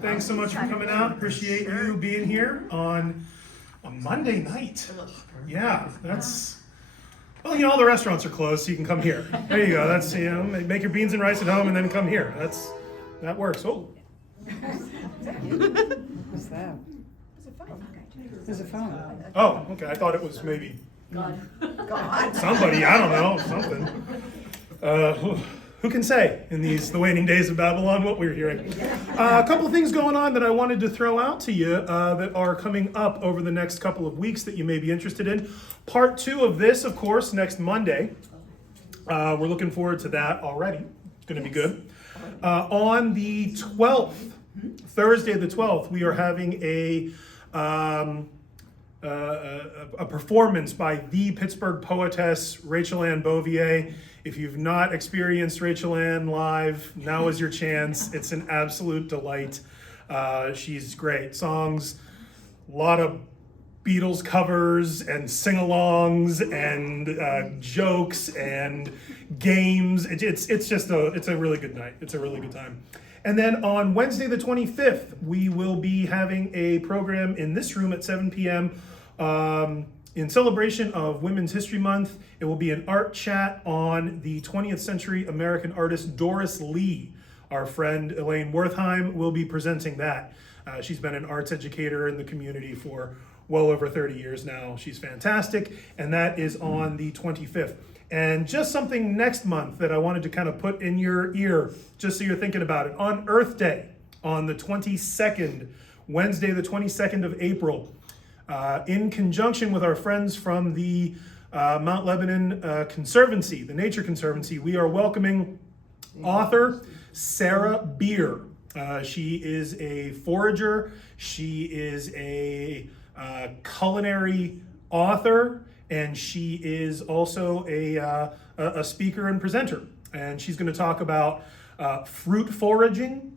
Thanks so much for coming out. Appreciate you being here on a Monday night. Yeah, that's, well, all the restaurants are closed, so you can come here. There you go. That's, make your beans and rice at home and then come here. That works. Oh. What's that? There's a phone. Oh, okay. I thought it was maybe God. somebody. I don't know. Something. Who can say in the waning days of Babylon what we're hearing? A couple of things going on that I wanted to throw out to you that are coming up over the next couple of weeks that you may be interested in. Part 2 of this, of course, next Monday. We're looking forward to that already. It's going to be good. On the 12th, Thursday the 12th, we are having a performance by the Pittsburgh poetess Rachel Ann Bouvier. If you've not experienced Rachel Ann live, now is your chance. It's an absolute delight. She's great. Songs, a lot of Beatles covers and sing-alongs and jokes and games. It's a really good night. It's a really good time. And then on Wednesday the 25th, we will be having a program in this room at 7 p.m. In celebration of Women's History Month. It will be an art chat on the 20th century American artist Doris Lee. Our friend Elaine Wertheim will be presenting that. She's been an arts educator in the community for well over 30 years now. She's fantastic, and that is on the 25th. And just something next month that I wanted to kind of put in your ear, just so you're thinking about it. On Earth Day, on the 22nd, Wednesday the 22nd of April, in conjunction with our friends from the Mount Lebanon Conservancy, the Nature Conservancy, we are welcoming author Sarah Beer. She is a forager. She is a culinary author, and she is also a speaker and presenter. And she's going to talk about fruit foraging.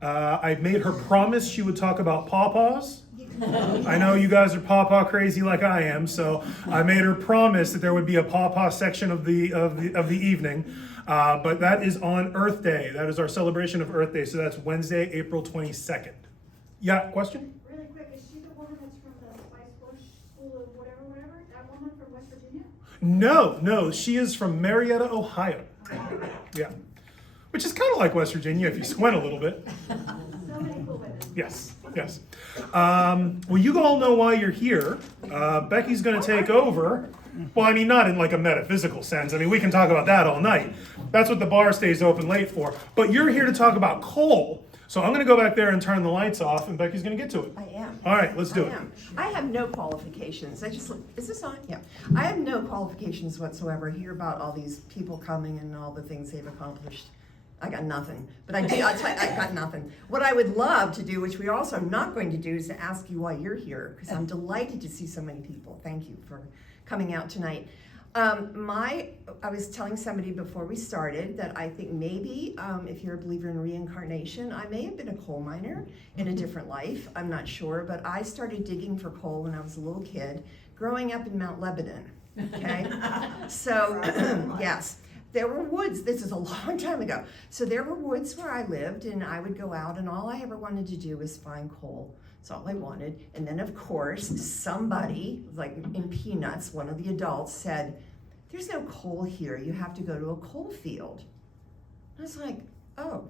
I made her promise she would talk about pawpaws. I know you guys are pawpaw crazy like I am, so I made her promise that there would be a pawpaw section of the evening. But that is on Earth Day. That is our celebration of Earth Day. So that's Wednesday, April 22nd. Yeah, question? Really quick, is she the woman that's from the Spice Bush School of whatever? That woman from West Virginia? No, she is from Marietta, Ohio. Yeah, which is kind of like West Virginia if you squint a little bit. So many cool women. Yes. Well, you all know why you're here. Becky's going to take over. Well, I mean, not in like a metaphysical sense. I mean, we can talk about that all night. That's what the bar stays open late for. But you're here to talk about coal. So I'm going to go back there and turn the lights off, and Becky's going to get to it. I am. All right, let's do it. I have no qualifications. Is this on? Yeah. I have no qualifications whatsoever. Hear about all these people coming and all the things they've accomplished. I got nothing, but I'll tell you, I got nothing. What I would love to do, which we also are not going to do, is to ask you why you're here, because I'm delighted to see so many people. Thank you for coming out tonight. I was telling somebody before we started that I think maybe if you're a believer in reincarnation, I may have been a coal miner in a different life. I'm not sure, but I started digging for coal when I was a little kid, growing up in Mount Lebanon. Okay, so yes. There were woods, this is a long time ago. So there were woods where I lived, and I would go out, and all I ever wanted to do was find coal. That's all I wanted. And then of course, somebody, like in Peanuts, one of the adults said, "There's no coal here, you have to go to a coal field." I was like, oh.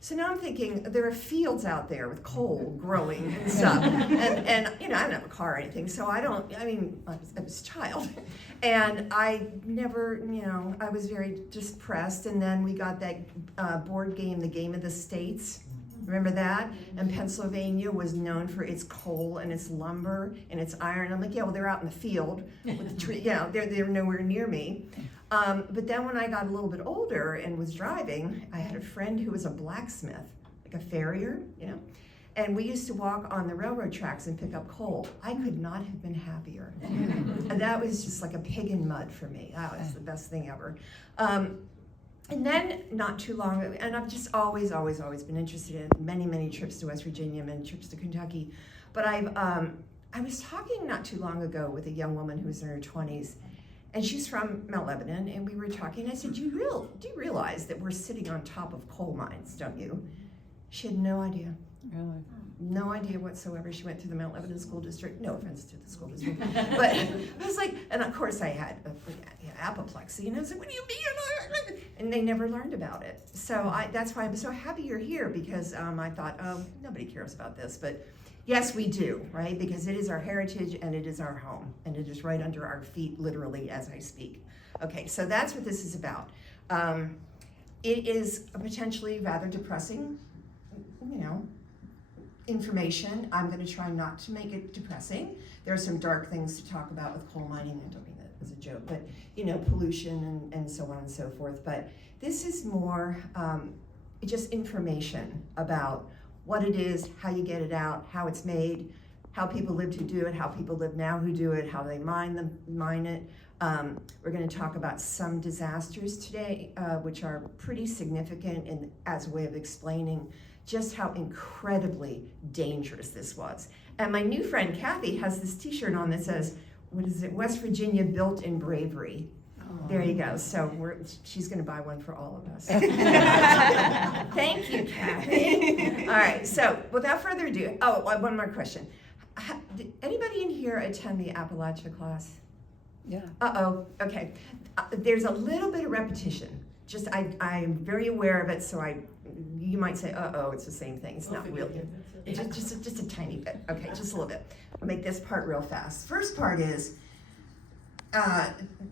So now I'm thinking, there are fields out there with coal growing and stuff. And I don't have a car or anything, so I was a child. And I never, I was very depressed. And then we got that board game, the Game of the States. Remember that? And Pennsylvania was known for its coal and its lumber and its iron. I'm like, yeah, well, they're out in the field with the tree. They're nowhere near me. But then when I got a little bit older and was driving, I had a friend who was a blacksmith, like a farrier, and we used to walk on the railroad tracks and pick up coal. I could not have been happier. And that was just like a pig in mud for me. That was the best thing ever. And then not too long, and I've just always been interested in many trips to West Virginia, many trips to Kentucky. But I was talking not too long ago with a young woman who was in her 20s, and she's from Mount Lebanon, and we were talking. I said, do you realize that we're sitting on top of coal mines, don't you? She had no idea. Really? No idea whatsoever. She went through the Mount Lebanon School District. No offense to the school district, but I was like, and of course I had apoplexy, and I was like, "What do you mean?" And they never learned about it. So that's why I'm so happy you're here, because I thought, oh, nobody cares about this, but yes, we do, right? Because it is our heritage and it is our home, and it is right under our feet, literally, as I speak. Okay, so that's what this is about. It is a potentially rather depressing, information. I'm going to try not to make it depressing. There are some dark things to talk about with coal mining. I don't mean that as a joke, but pollution and so on and so forth. But this is more just information about what it is, how you get it out, how it's made, how people lived who do it, how people live now who do it, how they mine it. We're going to talk about some disasters today, which are pretty significant as a way of explaining just how incredibly dangerous this was. And my new friend Kathy has this t-shirt on that says, what is it, West Virginia built in bravery. There you go. So she's going to buy one for all of us. Thank you, Kathy. All right, so without further ado, one more question. Did anybody in here attend the Appalachia class? Yeah. Okay. There's a little bit of repetition. Just I am very aware of it, so you might say, it's the same thing. It's not real. It's just a tiny bit. Okay, just a little bit. I'll make this part real fast. First part is,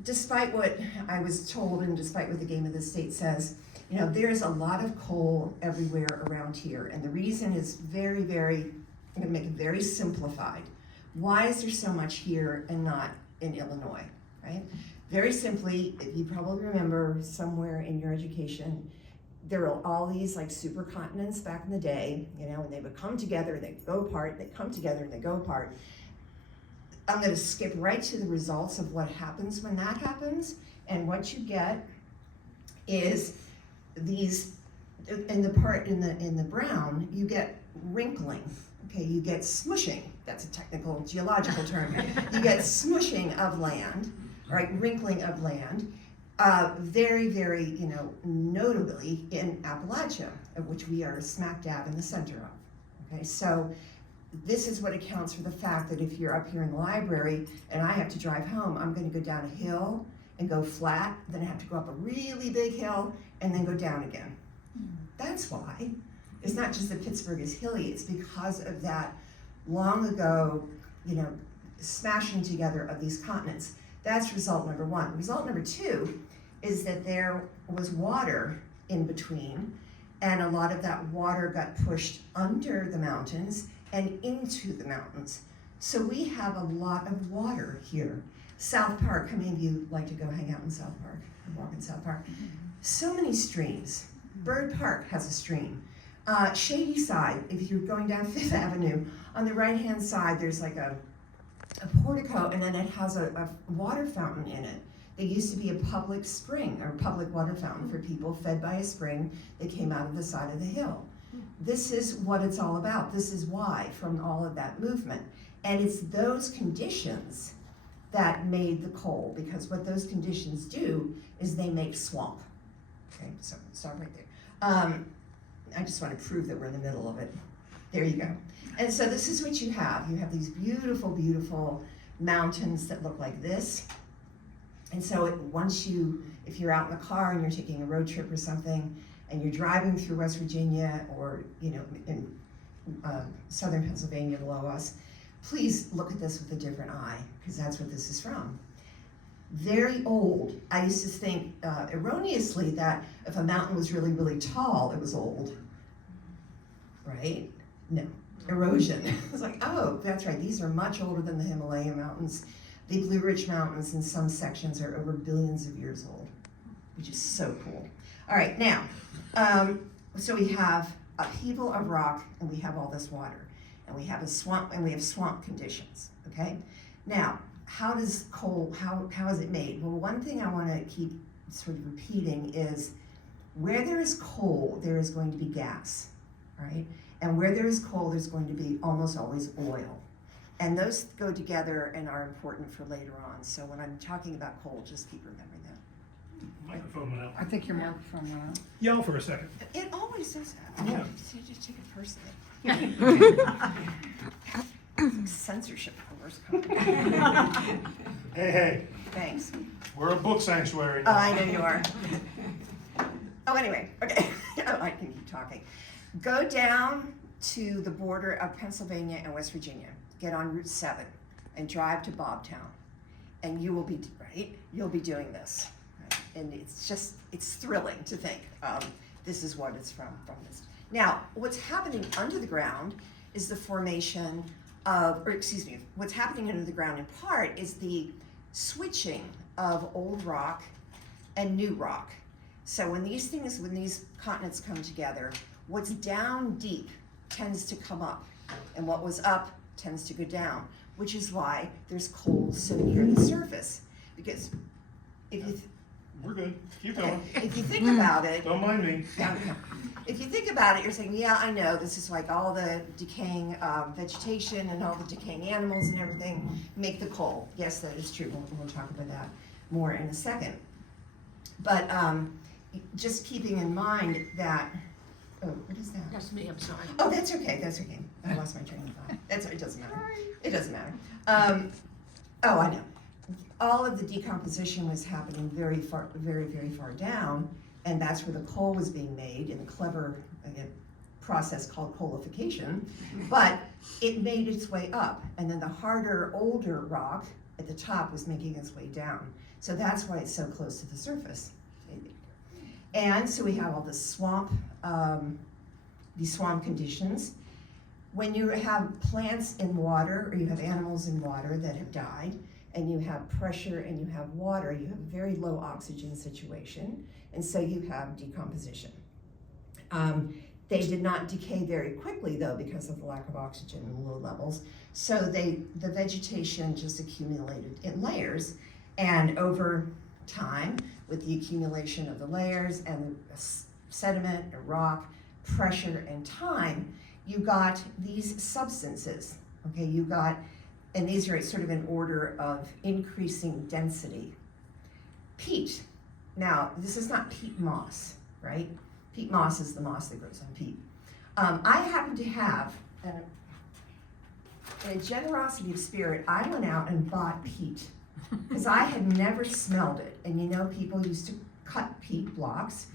despite what I was told and despite what the Game of the State says, there's a lot of coal everywhere around here. And the reason is very, very, I'm gonna make it very simplified. Why is there so much here and not in Illinois, right? Very simply, if you probably remember somewhere in your education, there were all these like supercontinents back in the day, and they would come together, they'd go apart, they come together and they go apart. I'm gonna skip right to the results of what happens when that happens, and what you get is these, in the brown, you get wrinkling, okay, you get smushing, that's a technical geological term. You get smushing of land, right, wrinkling of land, very, very, notably in Appalachia, of which we are smack dab in the center of, okay? So this is what accounts for the fact that if you're up here in the library and I have to drive home, I'm gonna go down a hill and go flat, then I have to go up a really big hill and then go down again. That's why. It's not just that Pittsburgh is hilly, it's because of that long ago, smashing together of these continents. That's result number one. Result number two is that there was water in between, and a lot of that water got pushed under the mountains and into the mountains. So we have a lot of water here. South Park, how many of you like to go hang out in South Park, or walk in South Park? So many streams. Bird Park has a stream. Shady Side, if you're going down Fifth Avenue, on the right-hand side, there's like a portico, and then it has a water fountain in it. There used to be a public spring, or public water fountain for people fed by a spring that came out of the side of the hill. This is what it's all about. This is why, from all of that movement. And it's those conditions that made the coal, because what those conditions do is they make swamp. Okay, so stop right there. I just want to prove that we're in the middle of it. There you go. And so this is what you have. You have these beautiful, beautiful mountains that look like this. And so if you're out in the car and you're taking a road trip or something, and you're driving through West Virginia or in southern Pennsylvania below us, please look at this with a different eye, because that's what this is from. Very old. I used to think erroneously that if a mountain was really, really tall, it was old, right? No, erosion. It's like, oh, that's right, these are much older than the Himalayan mountains. The Blue Ridge Mountains in some sections are over billions of years old, which is so cool. All right, now, so we have upheaval of rock, and we have all this water, and we have a swamp, and we have swamp conditions, okay? Now, how does coal, how is it made? Well, one thing I want to keep sort of repeating is where there is coal, there is going to be gas, right? And where there is coal, there's going to be almost always oil. And those go together and are important for later on. So when I'm talking about coal, just keep remembering that. Microphone went out. I think your microphone went out. Yell for a second. It always does that. Yeah. So you just take it personally. Censorship wars coming. Hey, Thanks. we're a book sanctuary Oh, now. I know you are. Oh, anyway, okay. I can keep talking. Go down to the border of Pennsylvania and West Virginia. Get on Route 7 and drive to Bobtown. And you will be, right? You'll be doing this. Right? And it's thrilling to think this is what it's from this. Now, what's happening under the ground is the formation of, what's happening under the ground in part is the switching of old rock and new rock. So when these continents come together, what's down deep tends to come up, and what was up tends to go down, which is why there's coal so near the surface. Because if you We're good. Keep going. if you think about it, Don't mind me. if you think about it, you're saying, yeah, I know, this is like all the decaying vegetation and all the decaying animals and everything make the coal. Yes, that is true. We'll talk about that more in a second. But just keeping in mind that, oh, what is that? That's me, I'm sorry. Oh, that's okay, that's okay. I lost my train of thought. It doesn't matter. It doesn't matter. Oh, I know. All of the decomposition was happening very, very far down, and that's where the coal was being made in a clever process called coalification. But it made its way up, and then the harder, older rock at the top was making its way down. So that's why it's so close to the surface. And so we have all this swamp, these swamp conditions. When you have plants in water, or you have animals in water that have died, and you have pressure and you have water, you have a very low oxygen situation, and so you have decomposition. They did not decay very quickly though because of the lack of oxygen and low levels, so the vegetation just accumulated in layers, and over time, with the accumulation of the layers and the sediment and rock, pressure and time, you got these substances, okay? You got, and these are sort of in order of increasing density. Peat. Now, this is not peat moss, right? Peat moss is the moss that grows on peat. I happen to have, in a generosity of spirit, I went out and bought peat because I had never smelled it. And you know, people used to cut peat blocks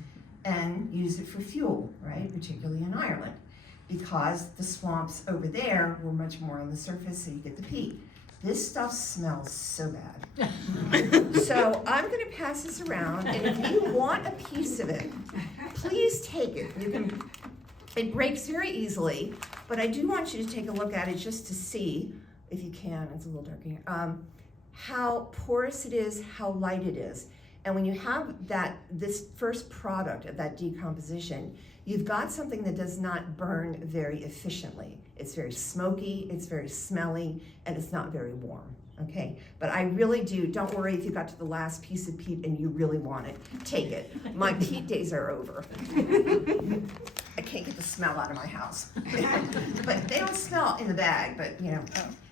and use it for fuel, right? Particularly in Ireland, because the swamps over there were much more on the surface, so you get the peat. This stuff smells so bad. So I'm gonna pass this around, and if you want a piece of it, please take it. You can, it breaks very easily, but I do want you to take a look at it just to see, if you can, it's a little dark here, how porous it is, how light it is. And when you have this first product of that decomposition, you've got something that does not burn very efficiently. It's very smoky, it's very smelly, and it's not very warm, okay? But I really do, don't worry if you got to the last piece of peat and you really want it, take it. My peat days are over. I can't get the smell out of my house. But they don't smell in the bag, but you know,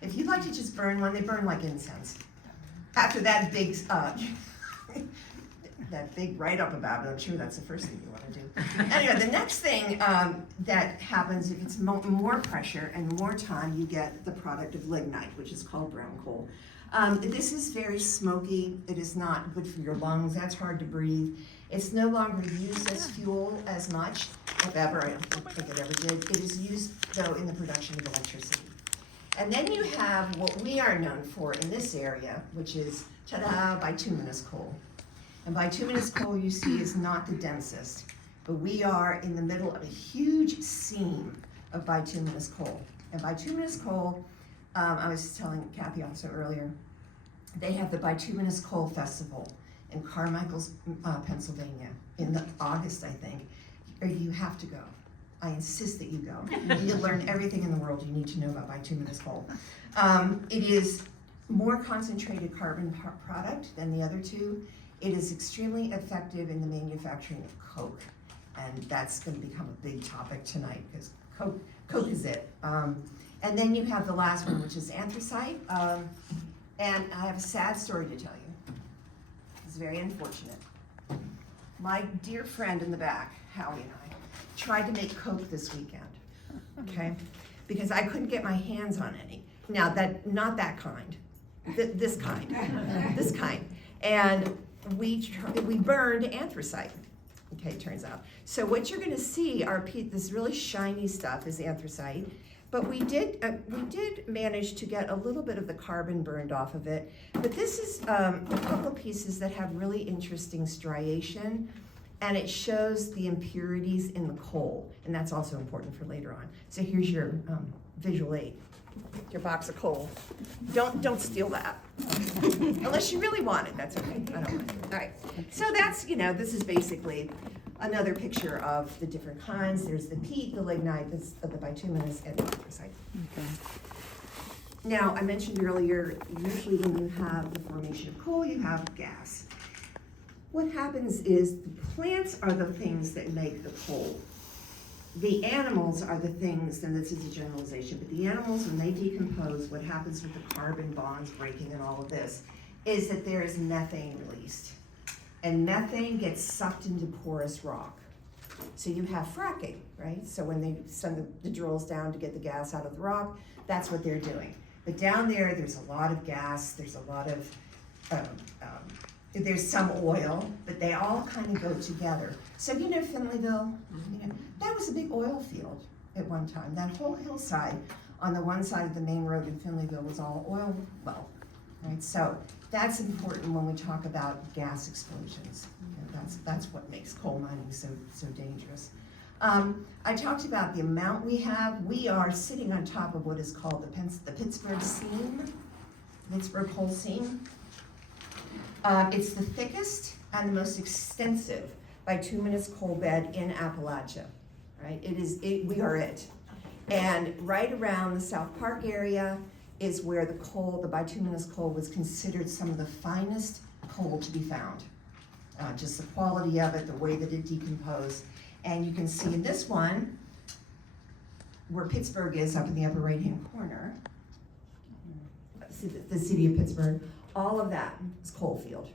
if you'd like to just burn one, they burn like incense. After that big, that big write-up about it, I'm sure that's the first thing you want to do. Anyway, the next thing that happens, if it's more pressure and more time, you get the product of lignite, which is called brown coal. This is very smoky. It is not good for your lungs. That's hard to breathe. It's no longer used as fuel as much, if ever. I don't think it ever did. It is used, though, in the production of electricity. And then you have what we are known for in this area, which is, ta-da, bituminous coal. And bituminous coal, you see, is not the densest, but we are in the middle of a huge seam of bituminous coal. And bituminous coal, I was telling Kathy also earlier, they have the Bituminous Coal Festival in Carmichael's, Pennsylvania, in August, I think. You have to go. I insist that you go. You'll learn everything in the world you need to know about bituminous coal. It is more concentrated carbon product than the other two. It is extremely effective in the manufacturing of coke, and that's going to become a big topic tonight because coke is it. And then you have the last one, which is anthracite, and I have a sad story to tell you. It's very unfortunate. my dear friend in the back, Howie and I, tried to make Coke this weekend, okay? Because I couldn't get my hands on any. Now, not that kind, this kind, this kind. And we burned anthracite, okay, it turns out. So what you're gonna see are this really shiny stuff is anthracite, but we did manage to get a little bit of the carbon burned off of it. But this is a couple pieces that have really interesting striation, and it shows the impurities in the coal, and that's also important for later on. So here's your visual aid, your box of coal. Don't steal that, unless you really want it. That's okay. I don't mind. All right. So that's, this is basically another picture of the different kinds. There's the peat, the lignite, the bituminous, and the anthracite. Okay. Now, I mentioned earlier, usually when you have the formation of coal, you have gas. What happens is the plants are the things that make the coal. The animals are the things, and this is a generalization, but the animals, when they decompose, what happens with the carbon bonds breaking and all of this, is that there is methane released. And methane gets sucked into porous rock. So you have fracking, right? So when they send the drills down to get the gas out of the rock, that's what they're doing. But down there, there's a lot of gas, there's a lot of, there's some oil, but they all kind of go together. So Finleyville, that was a big oil field at one time. That whole hillside on the one side of the main road in Finleyville was all oil well, right? So that's important when we talk about gas explosions. That's what makes coal mining so dangerous. I talked about the amount we have. We are sitting on top of what is called the Pittsburgh seam, Pittsburgh coal seam. It's the thickest and the most extensive bituminous coal bed in Appalachia, right? We are it. And right around the South Park area is where the bituminous coal was considered some of the finest coal to be found. Just the quality of it, the way that it decomposed. And you can see in this one, where Pittsburgh is up in the upper right-hand corner, the city of Pittsburgh, all of that is coal field.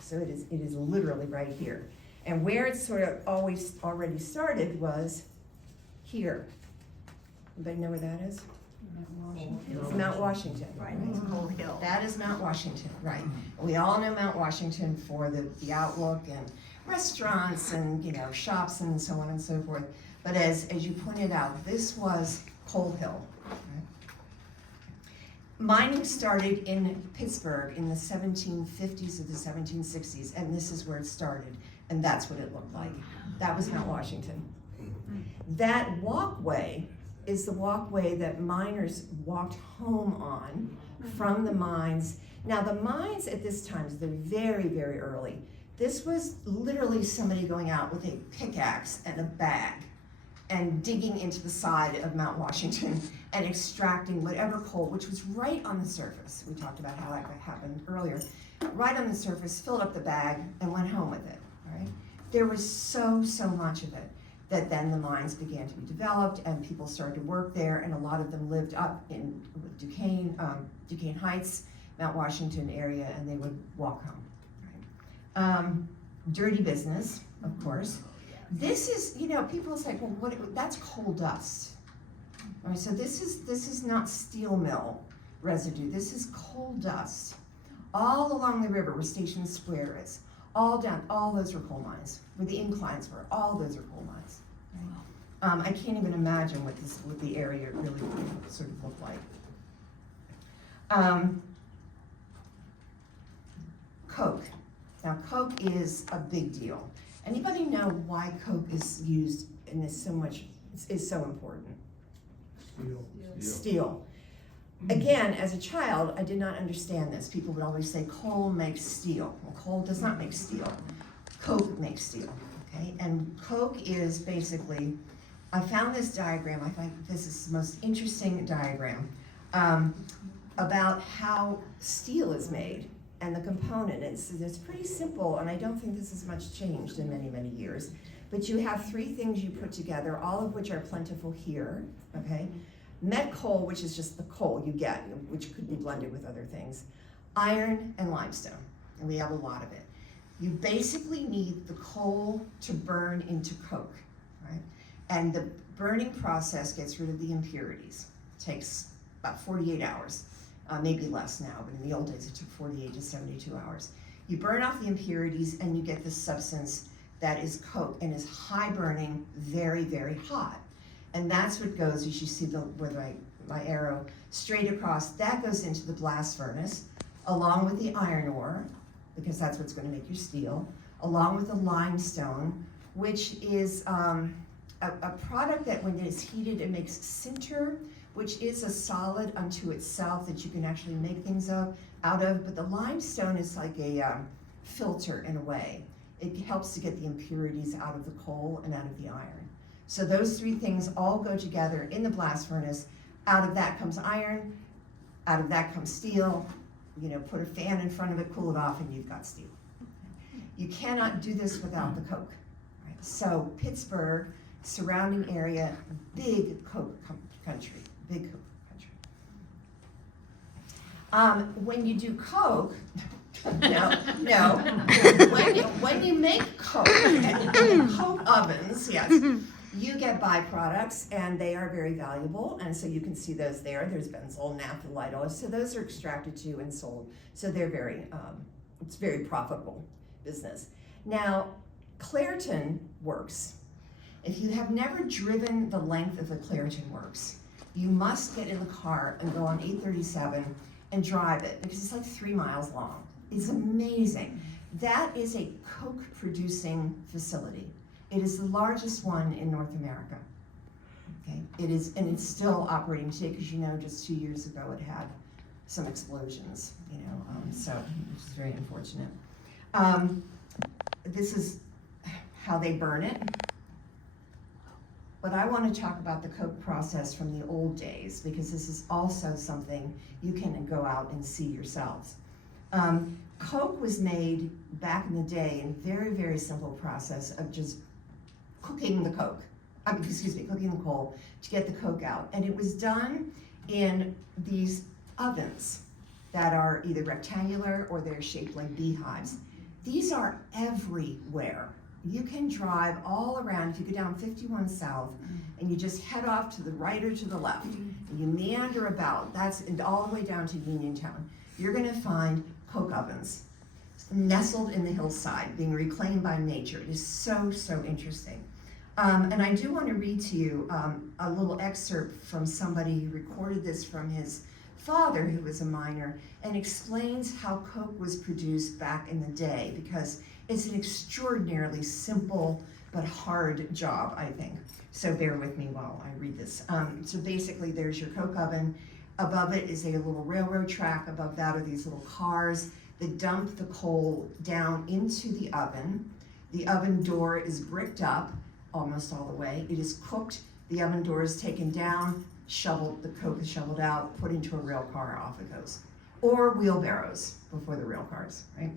So it is literally right here. And where it sort of already started was here. Anybody know where that is? It's Mount Washington. Right, it's Coal Hill. That is Mount Washington, right. We all know Mount Washington for the outlook and restaurants and shops and so on and so forth. But as you pointed out, this was Coal Hill. Right? Mining started in Pittsburgh in the 1750s or the 1760s, and this is where it started, and that's what it looked like. That was Mount Washington. That walkway is the walkway that miners walked home on from the mines. Now the mines at this time, they're very, very early. This was literally somebody going out with a pickaxe and a bag and digging into the side of Mount Washington and extracting whatever coal, which was right on the surface. We talked about how that happened earlier. Right on the surface, filled up the bag and went home with it, right? There was so much of it that then the mines began to be developed and people started to work there, and a lot of them lived up in Duquesne Heights, Mount Washington area, and they would walk home. Right? Dirty business, of course. This is, people say, well, that's coal dust. All right, so this is not steel mill residue. This is coal dust. All along the river where Station Square is, all those were coal mines. Where the inclines were, all those are coal mines. Right? I can't even imagine what the area really sort of looked like. Coke. Now, Coke is a big deal. Anybody know why Coke is used and is so important? Steel. Again, as a child, I did not understand this. People would always say coal makes steel. Well, coal does not make steel. Coke makes steel, okay? And Coke is basically, I found this diagram, I think this is the most interesting diagram, about how steel is made and the component. It's pretty simple, and I don't think this has much changed in many, many years. But you have three things you put together, all of which are plentiful here, okay? Met coal, which is just the coal you get, which could be blended with other things. Iron and limestone, and we have a lot of it. You basically need the coal to burn into coke, right? And the burning process gets rid of the impurities. It takes about 48 hours, maybe less now, but in the old days it took 48 to 72 hours. You burn off the impurities and you get this substance that is coke and is high burning, very, very hot. And that's what goes, as you see with my arrow, straight across. That goes into the blast furnace, along with the iron ore, because that's what's going to make your steel, along with the limestone, which is a product that when it is heated, it makes sinter, which is a solid unto itself that you can actually make things out of. But the limestone is like a filter in a way. It helps to get the impurities out of the coal and out of the iron. So those three things all go together in the blast furnace. Out of that comes iron, out of that comes steel. You know, put a fan in front of it, cool it off, and you've got steel. You cannot do this without the coke. Right? So Pittsburgh, surrounding area, big coke country, big coke country. When you do coke, no. When you make coke, and coke ovens, yes, you get byproducts, and they are very valuable, and so you can see those there. There's benzol, naphthalite oil, so those are extracted too and sold. So they're very, it's very profitable business. Now, Clairton Works. If you have never driven the length of the Clairton Works, you must get in the car and go on 837 and drive it, because it's like 3 miles long. It's amazing. That is a coke producing facility. It is the largest one in North America. Okay, it is, and it's still operating today, because you know, just 2 years ago it had some explosions. You know, so which is very unfortunate. This is how they burn it. But I want to talk about the coke process from the old days, because this is also something you can go out and see yourselves. Coke was made back in the day in a very, very simple process of just cooking the coke. Cooking the coal to get the coke out. And it was done in these ovens that are either rectangular or they're shaped like beehives. These are everywhere. You can drive all around. If you go down 51 South and you just head off to the right or to the left, and you meander about, that's all the way down to Uniontown, you're gonna find coke ovens nestled in the hillside, being reclaimed by nature. It is so, so interesting. And I do want to read to you a little excerpt from somebody who recorded this from his father, who was a miner, and explains how coke was produced back in the day, because it's an extraordinarily simple but hard job, I think. So bear with me while I read this. So basically, there's your coke oven. Above it is a little railroad track. Above that are these little cars that dump the coal down into the oven. The oven door is bricked up almost all the way. It is cooked. The oven door is taken down, shoveled, the coke is shoveled out, put into a rail car, off it goes. Or wheelbarrows before the rail cars, right?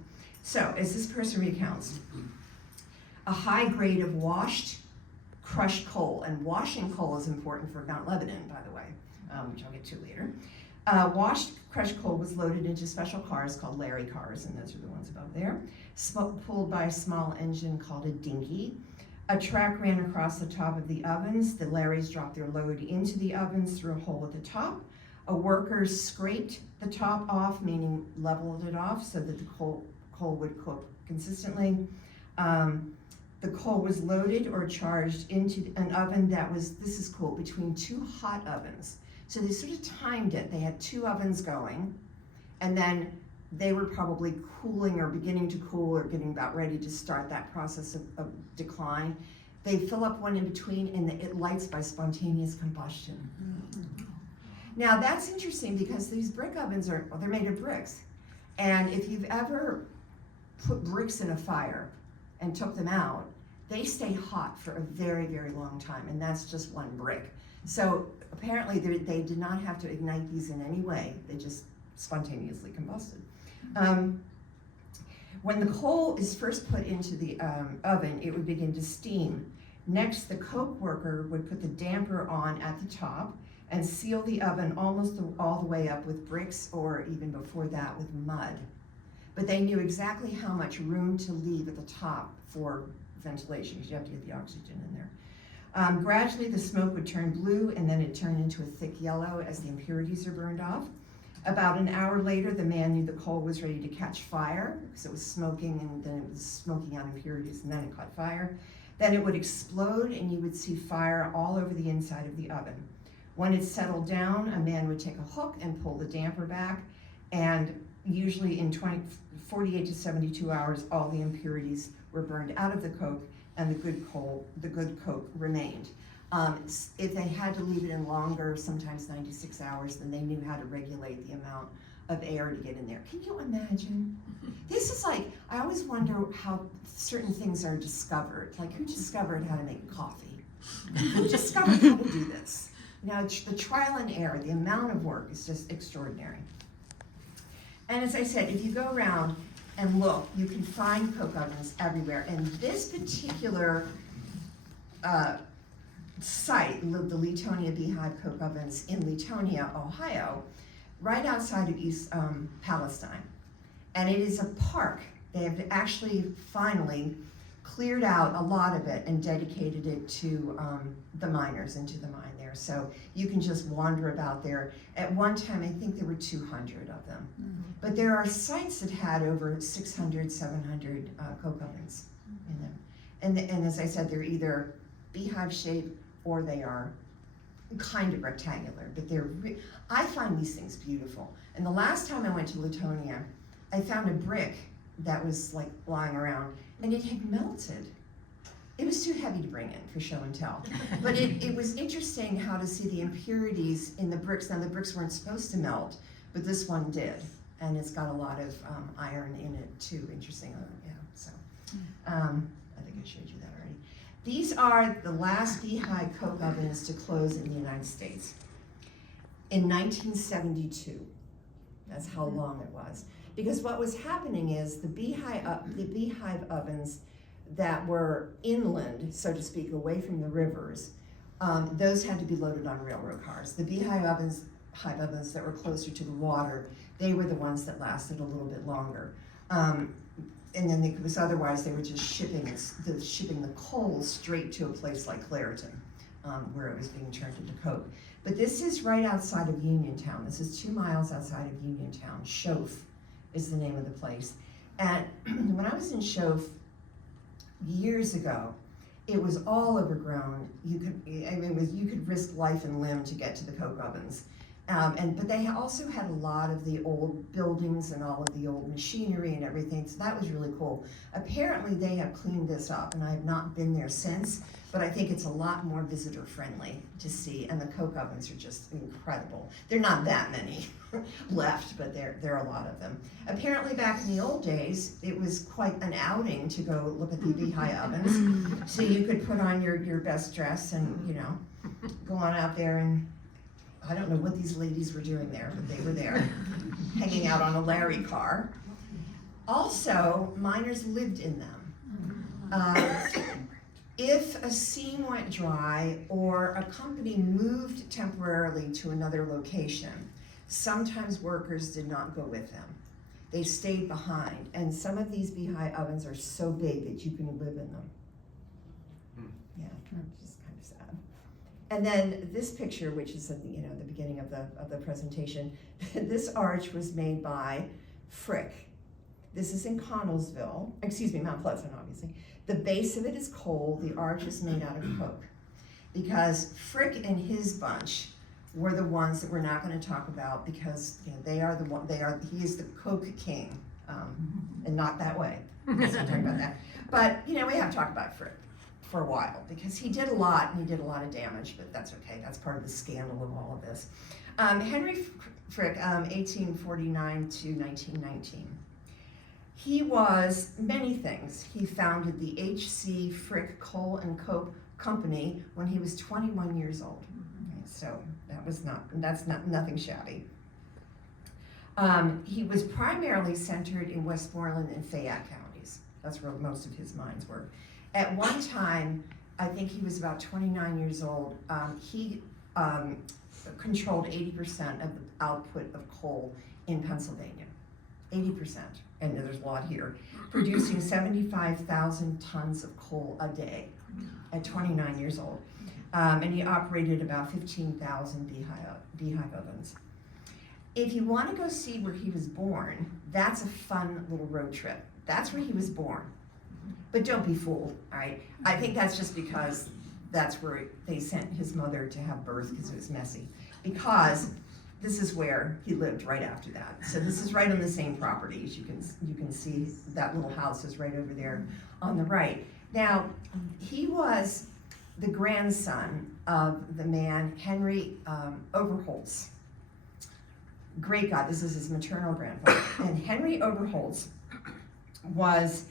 So, as this person recounts, a high grade of washed, crushed coal, and washing coal is important for Mount Lebanon, by the way, which I'll get to later. Washed, crushed coal was loaded into special cars called Larry cars, and those are the ones above there, pulled by a small engine called a dinghy. A track ran across the top of the ovens. The Larrys dropped their load into the ovens through a hole at the top. A worker scraped the top off, meaning leveled it off so that the coal would cook consistently. The coal was loaded or charged into an oven that was, this is cool, between two hot ovens. So they sort of timed it. They had two ovens going, and then they were probably cooling or beginning to cool or getting about ready to start that process of decline. They fill up one in between, and it lights by spontaneous combustion. Now that's interesting, because these brick ovens they're made of bricks. And if you've ever put bricks in a fire and took them out, they stay hot for a very, very long time, and that's just one brick. So apparently they did not have to ignite these in any way. They just spontaneously combusted. When the coal is first put into the oven, it would begin to steam. Next, the coke worker would put the damper on at the top and seal the oven almost all the way up with bricks, or even before that with mud. but they knew exactly how much room to leave at the top for ventilation, because you have to get the oxygen in there. Gradually, the smoke would turn blue, and then it turned into a thick yellow as the impurities are burned off. About an hour later, the man knew the coal was ready to catch fire, because it was smoking, and then it was smoking out impurities, and then it caught fire. Then it would explode, and you would see fire all over the inside of the oven. When it settled down, a man would take a hook and pull the damper back, and usually in 48 to 72 hours, all the impurities were burned out of the coke, and the good coke remained. If they had to leave it in longer, sometimes 96 hours, then they knew how to regulate the amount of air to get in there. Can you imagine? This is like, I always wonder how certain things are discovered. Like, who discovered how to make coffee? Who discovered how to do this? Now, the trial and error, the amount of work is just extraordinary. And as I said, if you go around and look, you can find coke ovens everywhere. And this particular site, the Leetonia Beehive Coke Ovens in Leetonia, Ohio, right outside of East Palestine. And it is a park. They have actually finally cleared out a lot of it and dedicated it to the miners and to the mine there. So you can just wander about there. At one time, I think there were 200 of them. Mm-hmm. But there are sites that had over 600, 700 coke ovens in them. And as I said, they're either beehive shaped or they are kind of rectangular, but I find these things beautiful. And the last time I went to Leetonia, I found a brick that was like lying around, and it had melted. It was too heavy to bring in for show and tell. But it was interesting how to see the impurities in the bricks. Now the bricks weren't supposed to melt, but this one did. And it's got a lot of iron in it too, interestingly, yeah, so. I think I showed you that already. These are the last beehive coke ovens to close in the United States. In 1972, that's how long it was. Because what was happening is the beehive ovens that were inland, so to speak, away from the rivers, those had to be loaded on railroad cars. The beehive ovens that were closer to the water, they were the ones that lasted a little bit longer. And then because otherwise they were just shipping the coal straight to a place like Clairton, where it was being turned into coke. But this is right outside of Uniontown. This is 2 miles outside of Uniontown. Shoaf is the name of the place. And when I was in Shoaf years ago, it was all overgrown. You could risk life and limb to get to the coke ovens. But they also had a lot of the old buildings and all of the old machinery and everything, so that was really cool. Apparently they have cleaned this up, and I have not been there since, but I think it's a lot more visitor friendly to see, and the coke ovens are just incredible. There are not that many left, but there are a lot of them. Apparently back in the old days, it was quite an outing to go look at the beehive ovens. So you could put on your best dress and, go on out there, and I don't know what these ladies were doing there, but they were there, hanging out on a Larry car. Also, miners lived in them. If a seam went dry or a company moved temporarily to another location, sometimes workers did not go with them. They stayed behind, and some of these beehive ovens are so big that you can live in them. Yeah, just kind of sad. And then this picture, which is at the beginning of the presentation, this arch was made by Frick. This is in Connellsville, Mount Pleasant, obviously. The base of it is coal. The arch is made out of coke, because Frick and his bunch were the ones that we're not going to talk about, because he is the coke king, and not that way. Let's not talk about that. But we have to talk about Frick for a while, because he did a lot, and he did a lot of damage, but that's okay. That's part of the scandal of all of this. Henry Frick, 1849 to 1919. He was many things. He founded the H.C. Frick Coal and Coke Company when he was 21 years old. Okay, so that's nothing shabby. He was primarily centered in Westmoreland and Fayette counties. That's where most of his mines were. At one time, I think he was about 29 years old, he controlled 80% of the output of coal in Pennsylvania. 80%, and there's a lot here, producing 75,000 tons of coal a day at 29 years old. And he operated about 15,000 beehive ovens. If you want to go see where he was born, that's a fun little road trip. That's where he was born. But don't be fooled, all right? I think that's just because that's where they sent his mother to have birth because it was messy. Because this is where he lived right after that. So this is right on the same property. As you can see that little house is right over there on the right. Now, he was the grandson of the man Henry Overholtz. Great guy, this is his maternal grandfather. And Henry Overholtz was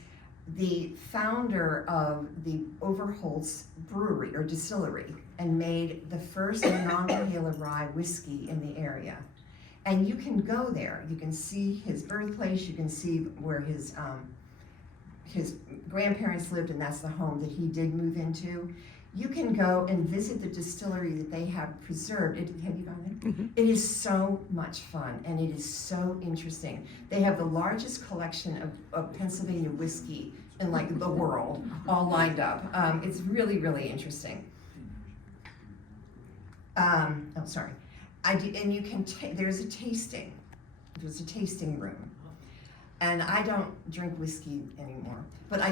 the founder of the Overholtz brewery or distillery and made the first Monongahela rye whiskey in the area. And you can go there, you can see his birthplace, you can see where his grandparents lived, and that's the home that he did move into. You can go and visit the distillery that they have preserved. Have you gone in? Mm-hmm. It is so much fun, and it is so interesting. They have the largest collection of Pennsylvania whiskey in like the world, all lined up. It's really, really interesting. And you can there's a tasting. There's a tasting room. And I don't drink whiskey anymore. But I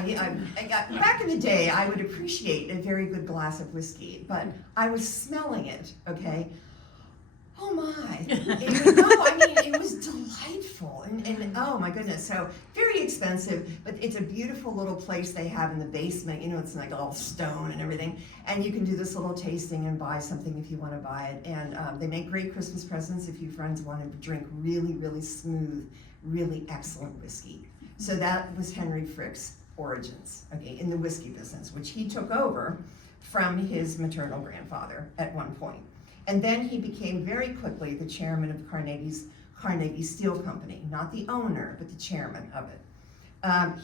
back in the day, I would appreciate a very good glass of whiskey. But I was smelling it, okay? Oh my! It was delightful, and oh my goodness! So very expensive, but it's a beautiful little place they have in the basement. You know, it's like all stone and everything, and you can do this little tasting and buy something if you want to buy it. And they make great Christmas presents if your friends want to drink really, really smooth, really excellent whiskey. So that was Henry Frick's origins, okay, in the whiskey business, which he took over from his maternal grandfather at one point. And then he became very quickly the chairman of Carnegie Steel Company, not the owner, but the chairman of it.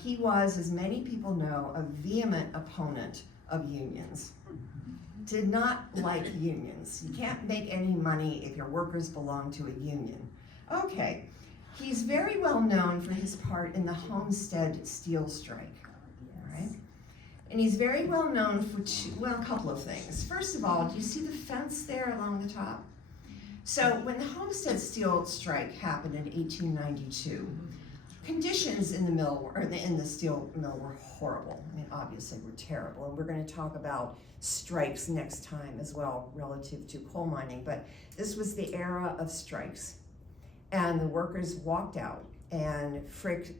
He was, as many people know, a vehement opponent of unions. Did not like unions. You can't make any money if your workers belong to a union. Okay, he's very well known for his part in the Homestead Steel Strike, all right? And he's very well known for a couple of things. First of all, do you see the fence there along the top? So when the Homestead Steel Strike happened in 1892, conditions in the mill, or in the steel mill, were horrible. I mean, obviously were terrible. And we're going to talk about strikes next time as well, relative to coal mining. But this was the era of strikes. And the workers walked out, and Frick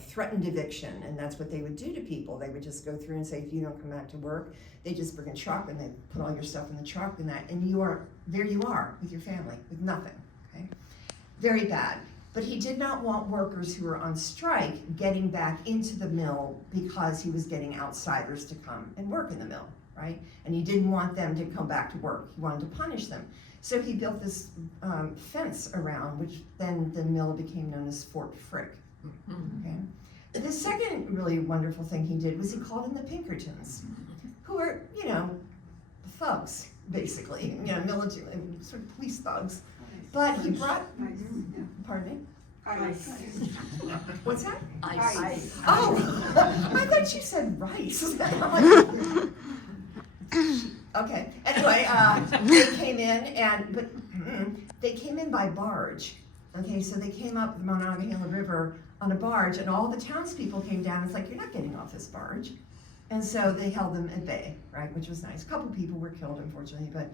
threatened eviction, and that's what they would do to people. They would just go through and say, if you don't come back to work, they just bring a truck and they put all your stuff in the truck and there you are with your family with nothing, okay? Very bad. But he did not want workers who were on strike getting back into the mill because he was getting outsiders to come and work in the mill, right? And he didn't want them to come back to work. He wanted to punish them. So he built this fence around, which then the mill became known as Fort Frick. Okay. The second really wonderful thing he did was he called in the Pinkertons, who are, thugs, basically, military, sort of police thugs. But he brought, pardon me? Ice. What's that? Ice. Oh, I thought you said rice. Okay, anyway, they came in they came in by barge. Okay, so they came up the Monongahela River on a barge, and all the townspeople came down. It's like, you're not getting off this barge. And so they held them at bay, right, which was nice. A couple people were killed, unfortunately, but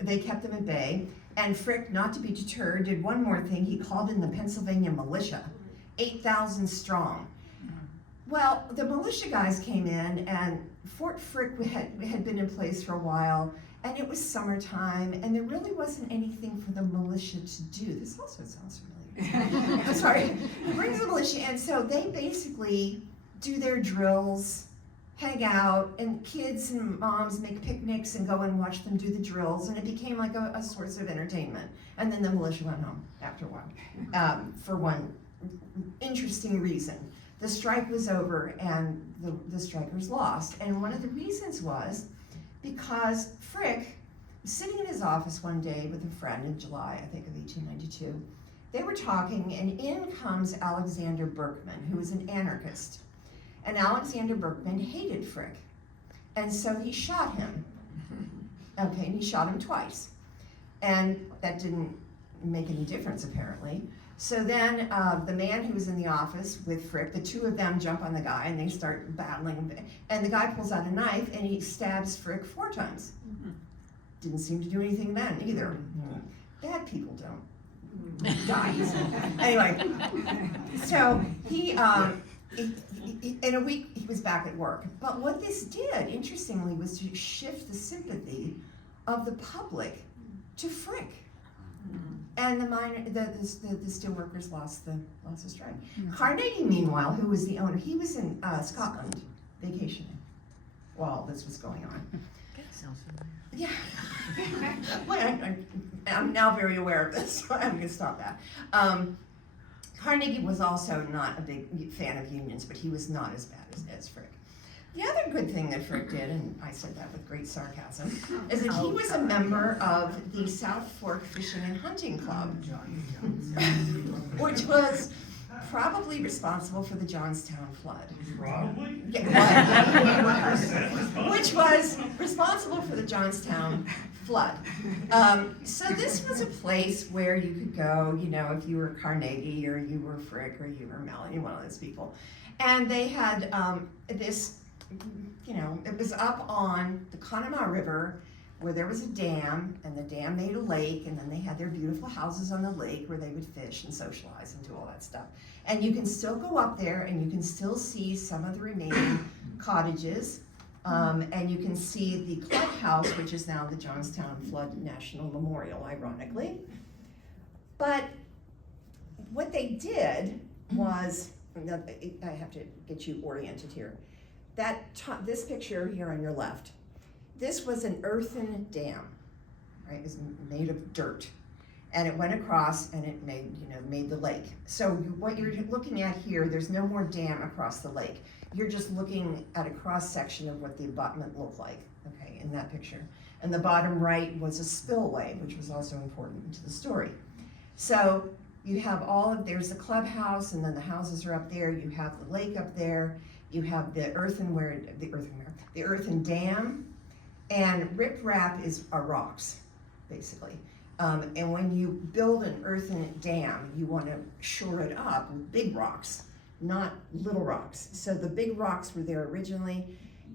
they kept them at bay. And Frick, not to be deterred, did one more thing. He called in the Pennsylvania militia, 8,000 strong. Well, the militia guys came in, and Fort Frick had been in place for a while, and it was summertime, and there really wasn't anything for the militia to do. This also sounds familiar. I'm sorry. He brings the militia in, so they basically do their drills, hang out, and kids and moms make picnics and go and watch them do the drills, and it became like a source of entertainment. And then the militia went home after a while, for one interesting reason. The strike was over, and the strikers lost. And one of the reasons was because Frick was sitting in his office one day with a friend in July, I think, of 1892. they were talking, and in comes Alexander Berkman, who was an anarchist. And Alexander Berkman hated Frick. And so he shot him. Okay, and he shot him twice. And that didn't make any difference, apparently. So then the man who was in the office with Frick, the two of them jump on the guy and they start battling. And the guy pulls out a knife and he stabs Frick 4 times. Didn't seem to do anything then either. Bad people don't die. Anyway, so he, in a week, he was back at work. But what this did, interestingly, was to shift the sympathy of the public to Frick. And the steel workers lost the strike. Carnegie, meanwhile, who was the owner, he was in Scotland vacationing while this was going on. That sounds familiar. Yeah. Well, I'm now very aware of this, so I'm going to stop that. Carnegie was also not a big fan of unions, but he was not as bad as Frick. The other good thing that Frick did, and I said that with great sarcasm, is that he was a member of the South Fork Fishing and Hunting Club, which was probably responsible for the Johnstown flood. Probably? Yeah, which was responsible for the Johnstown flood. So this was a place where you could go, you know, if you were Carnegie or you were Frick or you were Melanie, one of those people. And they had this, you know, it was up on the Conemaugh River where there was a dam, and the dam made a lake, and then they had their beautiful houses on the lake where they would fish and socialize and do all that stuff. And you can still go up there and you can still see some of the remaining cottages, and you can see the clubhouse, which is now the Johnstown Flood National Memorial, ironically. But what they did was, I have to get you oriented here. This picture here on your left, this was an earthen dam, right? It was made of dirt, and it went across and it made the lake. So what you're looking at here, there's no more dam across the lake. You're just looking at a cross section of what the abutment looked like, okay, in that picture. And the bottom right was a spillway, which was also important to the story. So you have there's the clubhouse, and then the houses are up there. You have the lake up there. You have the earthen dam, and riprap are rocks, basically. And when you build an earthen dam, you want to shore it up with big rocks, not little rocks. So the big rocks were there originally.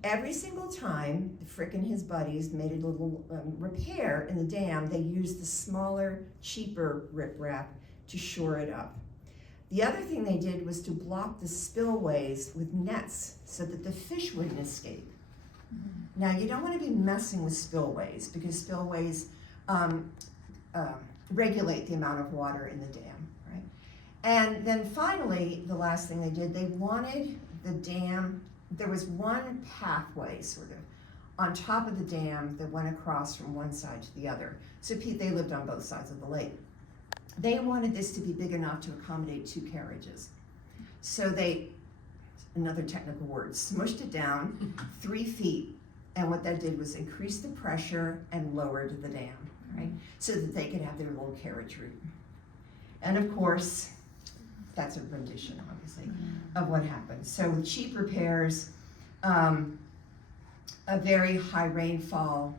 Every single time Frick and his buddies made a little repair in the dam, they used the smaller, cheaper riprap to shore it up. The other thing they did was to block the spillways with nets so that the fish wouldn't escape. Now, you don't want to be messing with spillways because spillways regulate the amount of water in the dam, right? And then finally, the last thing they did, they wanted the dam, there was one pathway sort of on top of the dam that went across from one side to the other. So they lived on both sides of the lake. They wanted this to be big enough to accommodate 2 carriages. So they, another technical word, smushed it down 3 feet. And what that did was increase the pressure and lowered the dam, right? So that they could have their little carriage route. And of course, that's a rendition, obviously, of what happened. So with cheap repairs, a very high rainfall,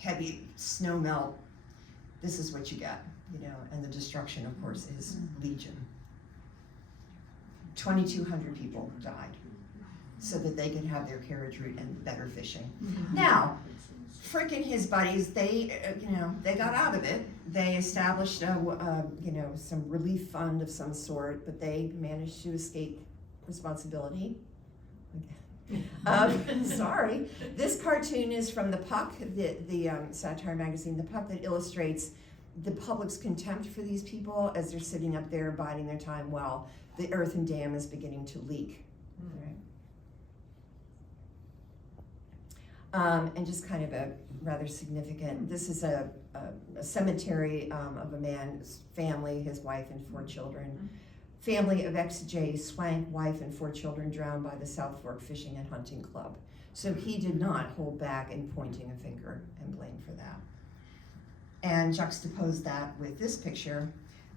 heavy snow melt, this is what you get, you know, and the destruction, of course, is legion. 2,200 people died so that they could have their carriage route and better fishing. Now, Frick and his buddies, they got out of it. They established some relief fund of some sort, but they managed to escape responsibility. Sorry. This cartoon is from The Puck, the satire magazine, The Puck, that illustrates the public's contempt for these people as they're sitting up there biding their time while the earthen dam is beginning to leak. Right? And just kind of a rather significant, this is a cemetery of a man's family, his wife and 4 children. Family of ex-J Swank, wife and 4 children drowned by the South Fork Fishing and Hunting Club. So he did not hold back in pointing a finger and blame for that. And juxtapose that with this picture.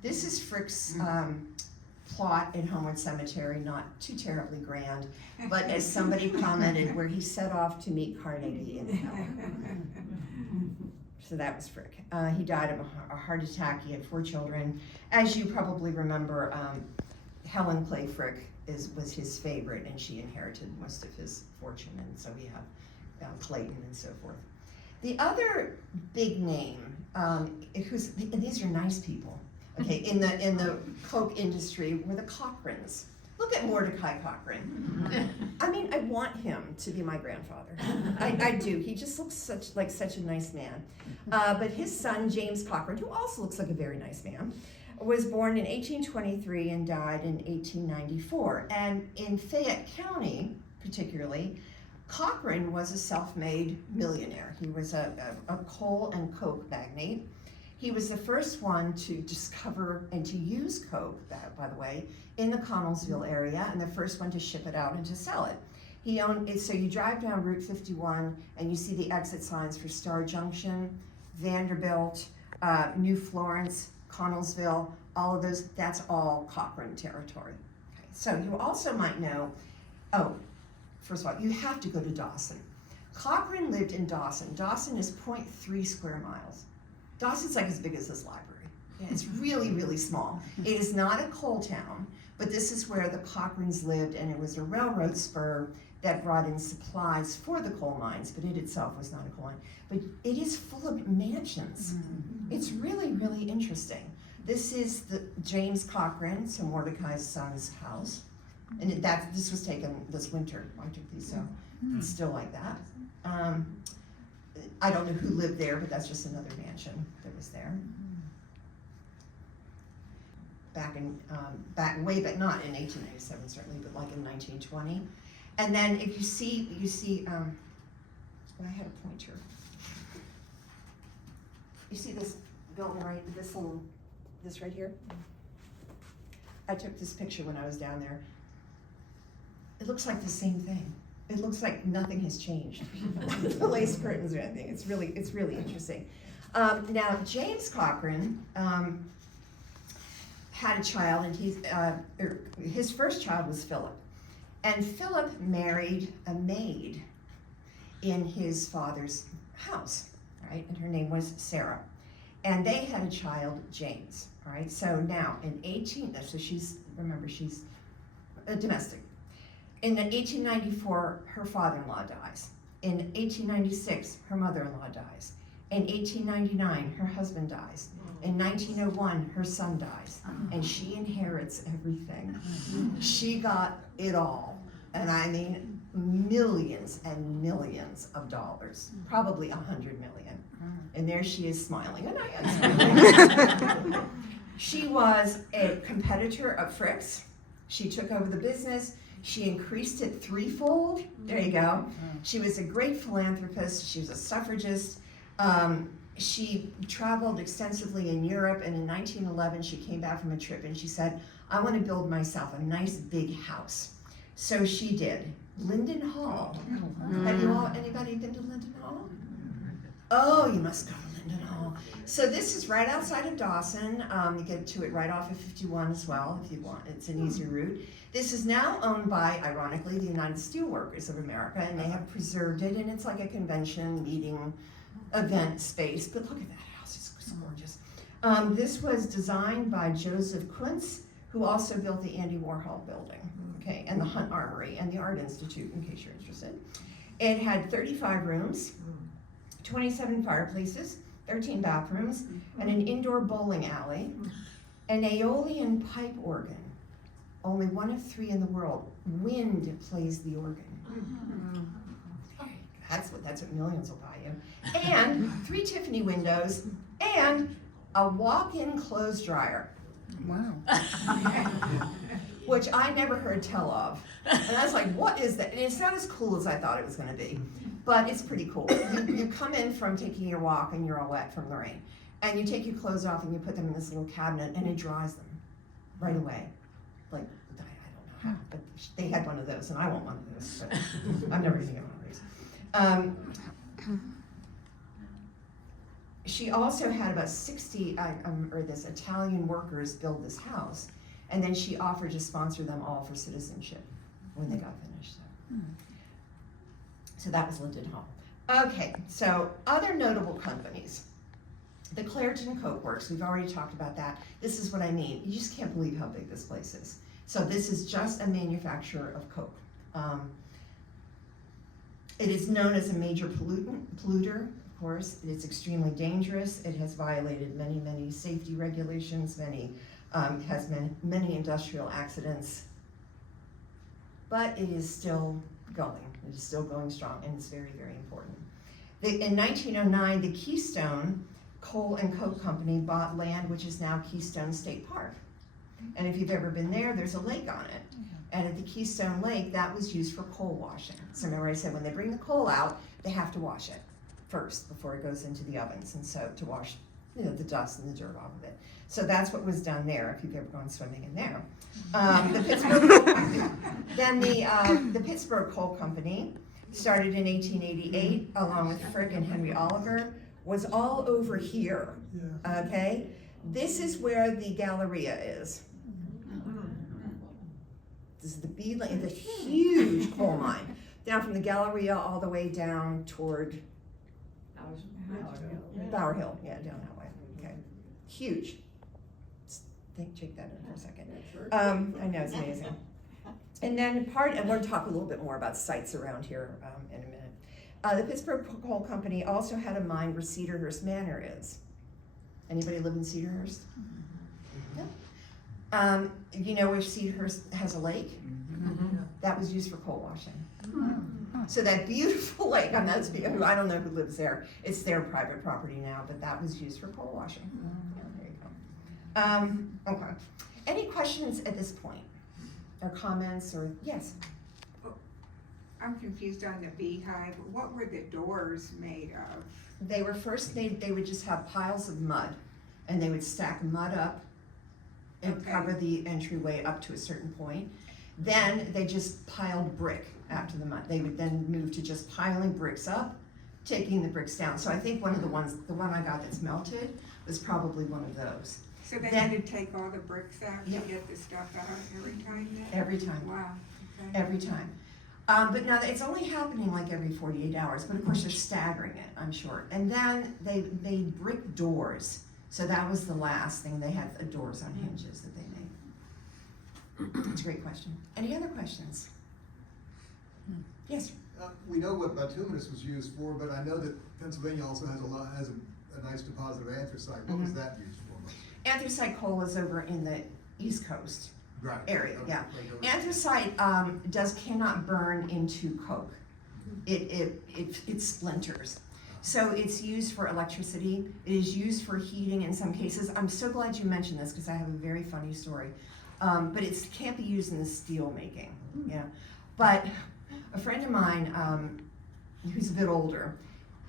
This is Frick's plot in Homewood Cemetery, not too terribly grand, but as somebody commented, where he set off to meet Carnegie in hell. So that was Frick. He died of a heart attack. He had 4 children. As you probably remember, Helen Clay Frick was his favorite, and she inherited most of his fortune, and so we have Clayton and so forth. The other big name, and these are nice people, okay, in the Coke industry were the Cochrans. Look at Mordecai Cochran. I mean, I want him to be my grandfather. I do. He just looks like such a nice man. But his son, James Cochran, who also looks like a very nice man, was born in 1823 and died in 1894. And in Fayette County, particularly, Cochran was a self-made millionaire. He was a coal and coke magnate. He was the first one to discover and to use coke, by the way, in the Connellsville area, and the first one to ship it out and to sell it. He owned it, so you drive down Route 51 and you see the exit signs for Star Junction, Vanderbilt, New Florence, Connellsville, all of those, that's all Cochran territory. Okay. So you also might know, first of all, you have to go to Dawson. Cochran lived in Dawson. Dawson is 0.3 square miles. Dawson's like as big as this library. It's really, really small. It is not a coal town, but this is where the Cochrans lived, and it was a railroad spur that brought in supplies for the coal mines, but it itself was not a coal mine. But it is full of mansions. It's really, really interesting. This is the James Cochran, so Mordecai's son's house. And this was taken this winter. I took these, so it's still like that. I don't know who lived there, but that's just another mansion that was there. Way back, not in 1897 certainly, but like in 1920. And then if you see, I had a pointer. You see this building this right here? I took this picture when I was down there. It looks like the same thing. It looks like nothing has changed. The lace curtains or anything. It's really interesting. Now James Cochran had a child, and his first child was Philip, and Philip married a maid in his father's house, right? And her name was Sarah, and they had a child, James. All right. So now she's a domestic. In 1894, her father-in-law dies. In 1896, her mother-in-law dies. In 1899, her husband dies. In 1901, her son dies. And she inherits everything. She got it all. And I mean, millions and millions of dollars. Probably 100 million. And there she is smiling, and I am smiling. She was a competitor of Frick's. She took over the business. She increased it threefold. There you go. She was a great philanthropist. She was a suffragist. She traveled extensively in Europe, and in 1911 she came back from a trip and she said, I want to build myself a nice big house. So she did. Linden Hall. Have anybody been to Linden Hall? Oh, you must go to Linden Hall. So this is right outside of Dawson. You get to it right off of 51 as well if you want. It's an easy route. This is now owned by, ironically, the United Steelworkers of America, and they have preserved it, and it's like a convention, meeting, event space. But look at that house, it's gorgeous. This was designed by Joseph Kuntz, who also built the Andy Warhol building, okay, and the Hunt Armory and the Art Institute, in case you're interested. It had 35 rooms, 27 fireplaces, 13 bathrooms, and an indoor bowling alley, an Aeolian pipe organ. Only one of 3 in the world. Wind plays the organ. That's what millions will buy you. And 3 Tiffany windows and a walk-in clothes dryer. Wow. Which I never heard tell of. And I was like, what is that? And it's not as cool as I thought it was gonna be, but it's pretty cool. You come in from taking your walk and you're all wet from the rain. And you take your clothes off and you put them in this little cabinet and it dries them right away. Like, I don't know how, but they had one of those and I want one of those, but I'm never gonna get one of these. she also had about 60 this Italian workers build this house, and then she offered to sponsor them all for citizenship when they got finished. So that was Linden Hall. Okay, so other notable companies. The Clairton Coke Works, we've already talked about that. This is what I mean. You just can't believe how big this place is. So this is just a manufacturer of Coke. It is known as a major polluter, of course. It's extremely dangerous. It has violated many safety regulations, has been many industrial accidents, but it is still going. It is still going strong, and it's very important. In 1909, the Keystone Coal and Coke Company bought land which is now Keystone State Park. And if you've ever been there, there's a lake on it. And at the Keystone Lake, that was used for coal washing. So remember I said when they bring the coal out, they have to wash it first before it goes into the ovens, and so to wash the dust and the dirt off of it. So that's what was done there, if you've ever gone swimming in there. The Pittsburgh Coal Company started in 1888, along with Frick and Henry Oliver, was all over here, okay? This is where the Galleria is. This is the B lane, the huge coal mine, down from the Galleria all the way down toward Bower Hill, yeah, down that way, okay. Huge. Check that in for a second. I know, it's amazing. And then and we're going to talk a little bit more about sites around here in a minute. The Pittsburgh Coal Company also had a mine where Cedarhurst Manor is. Anybody live in Cedarhurst? Yeah. You know where Cedarhurst has a lake? That was used for coal washing. So that beautiful lake, I don't know who lives there. It's their private property now, but that was used for coal washing. There you go. Okay. Any questions at this point? Or comments, or yes? I'm confused on the beehive. What were the doors made of? They were first made, they would just have piles of mud, and they would stack mud up and cover the entryway up to a certain point. Then they just piled brick after the mud. They would then move to just piling bricks up, taking the bricks down. So I think the one I got that's melted was probably one of those. So they had to take all the bricks out to get the stuff out every time then? Every time. Wow. Okay. Every time. But now it's only happening like every 48 hours, but of course they're staggering it, I'm sure. And then they made brick doors. So that was the last thing. They had doors on hinges that they made. It's a great question. Any other questions? Yes? We know what bituminous was used for, but I know that Pennsylvania also has a nice deposit of anthracite. What was that used for? Anthracite coal is over in the East Coast area, yeah. Right. Anthracite cannot burn into coke. It splinters. So it's used for electricity. It is used for heating in some cases. I'm so glad you mentioned this because I have a very funny story. But it can't be used in the steel making. Yeah. But a friend of mine who's a bit older,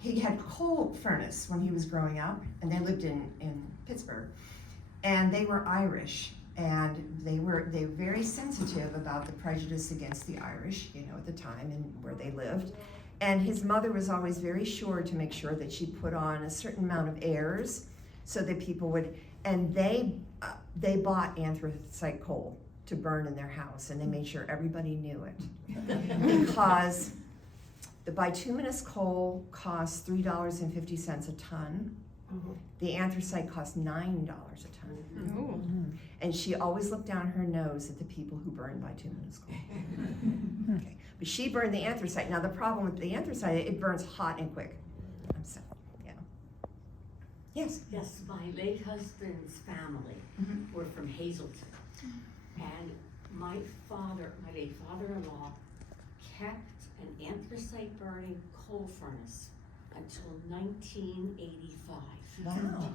he had a coal furnace when he was growing up, and they lived in Pittsburgh. And they were Irish, and they were very sensitive about the prejudice against the Irish, at the time and where they lived. And his mother was always very sure to make sure that she put on a certain amount of airs so that people would, and they bought anthracite coal to burn in their house, and they made sure everybody knew it. Because the bituminous coal costs $3.50 a ton. The anthracite cost $9 a ton. And she always looked down her nose at the people who burned bituminous coal. Okay. But she burned the anthracite. Now the problem with the anthracite, it burns hot and quick. Yes? Yes, my late husband's family were from Hazleton. And my late father-in-law kept an anthracite burning coal furnace until 1985. Wow.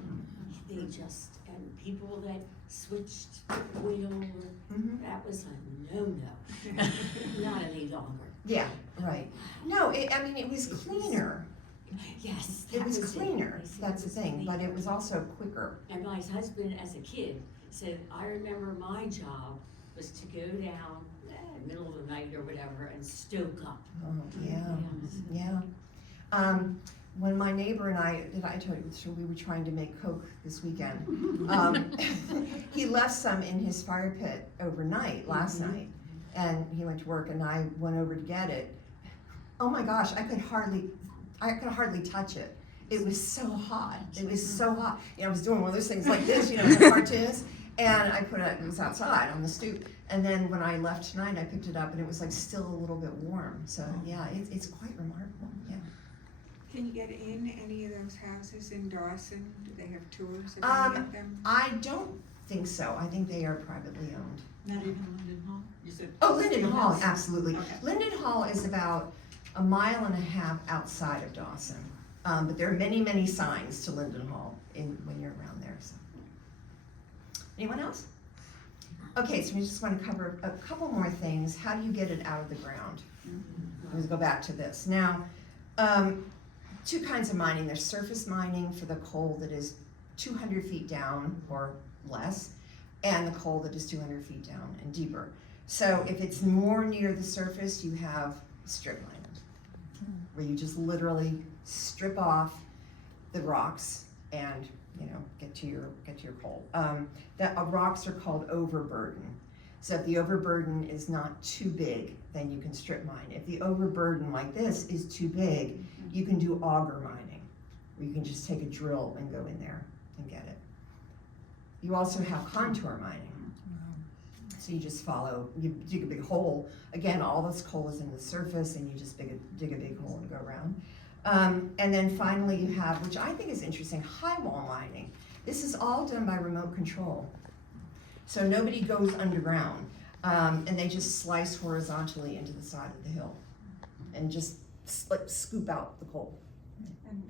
And people that switched oil, that was a no-no. Not any longer. Yeah, right. No, it was cleaner. Yes. It was cleaner, that's the thing, but it was also quicker. And my husband, as a kid, said, I remember my job was to go down middle of the night or whatever and stoke up. Oh, yeah. when my neighbor and I tell you, so we were trying to make Coke this weekend. He left some in his fire pit overnight, last night, and he went to work and I went over to get it. Oh my gosh, I could hardly touch it. It was so hot. It was so hot. You know, I was doing one of those things like this, you know, in the cartoons, and I put it was outside on the stoop. And then when I left tonight, I picked it up and it was like still a little bit warm. So yeah, it's quite remarkable. Yeah. Can you get in any of those houses in Dawson? Do they have tours of any of them? I don't think so. I think they are privately owned. Not even Linden Hall? You said. Oh, Linden Hall, absolutely. Okay. Linden Hall is about 1.5 miles outside of Dawson. But there are many, many signs to Linden Hall when you're around there. So. Anyone else? Okay, so we just want to cover a couple more things. How do you get it out of the ground? Let's go back to this. Now, two kinds of mining. There's surface mining for the coal that is 200 feet down or less, and the coal that is 200 feet down and deeper. So if it's more near the surface, you have strip mining, where you just literally strip off the rocks and get to your coal. Rocks are called overburden. So if the overburden is not too big, then you can strip mine. If the overburden like this is too big, you can do auger mining, where you can just take a drill and go in there and get it. You also have contour mining. So you just you dig a big hole. Again, all this coal is in the surface and you just dig a big hole and go around. And then finally you have, which I think is interesting, high wall mining. This is all done by remote control. So nobody goes underground, and they just slice horizontally into the side of the hill and just scoop out the coal. And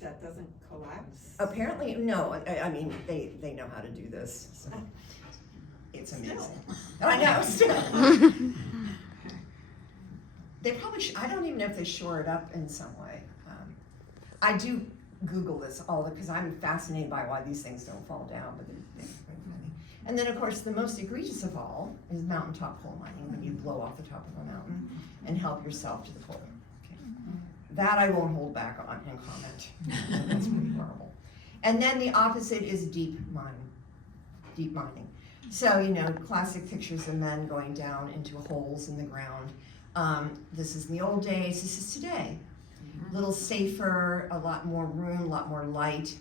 that doesn't collapse? Apparently, no, I mean, they know how to do this, so it's amazing. Oh, I know, still. They probably I don't even know if they shore it up in some way. I do Google this because I'm fascinated by why these things don't fall down, but they're very funny. And then of course the most egregious of all is mountaintop coal mining, when you blow off the top of a mountain and help yourself to the coal. Okay. That I won't hold back on and comment. That's pretty horrible. And then the opposite is deep mining. So, classic pictures of men going down into holes in the ground. This is in the old days, this is today. A little safer, a lot more room, a lot more light,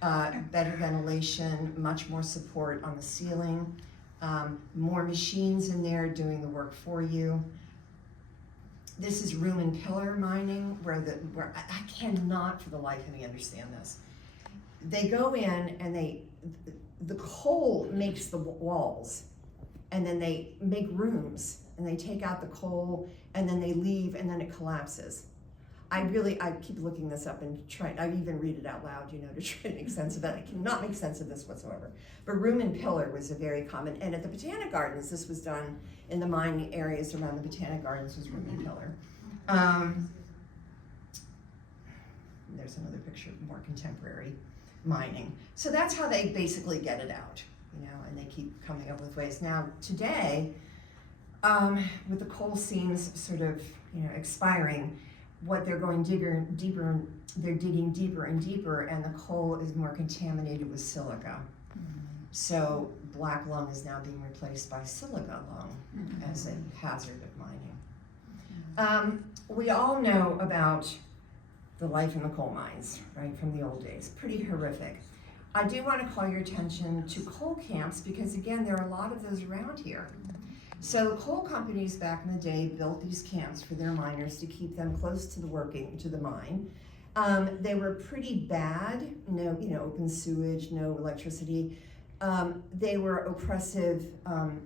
better ventilation, much more support on the ceiling, more machines in there doing the work for you. This is room and pillar mining, where I cannot for the life of me understand this. They go in and the coal makes the walls, and then they make rooms, and they take out the coal, and then they leave, and then it collapses. I keep looking this up and I even read it out loud, to try to make sense of it. I cannot make sense of this whatsoever. But room and pillar was a very common, and at the Botanic Gardens, this was done in the mining areas around the Botanic Gardens, was room and pillar. There's another picture of more contemporary mining. So that's how they basically get it out, and they keep coming up with ways. Now, today, with the coal seams sort of, expiring, what they're going deeper, they're digging deeper and deeper, and the coal is more contaminated with silica. So black lung is now being replaced by silica lung as a hazard of mining. We all know about the life in the coal mines, right, from the old days. Pretty horrific. I do want to call your attention to coal camps, because again, there are a lot of those around here. So coal companies back in the day built these camps for their miners to keep them close to the mine. They were pretty bad, no, open sewage, no electricity. They were oppressive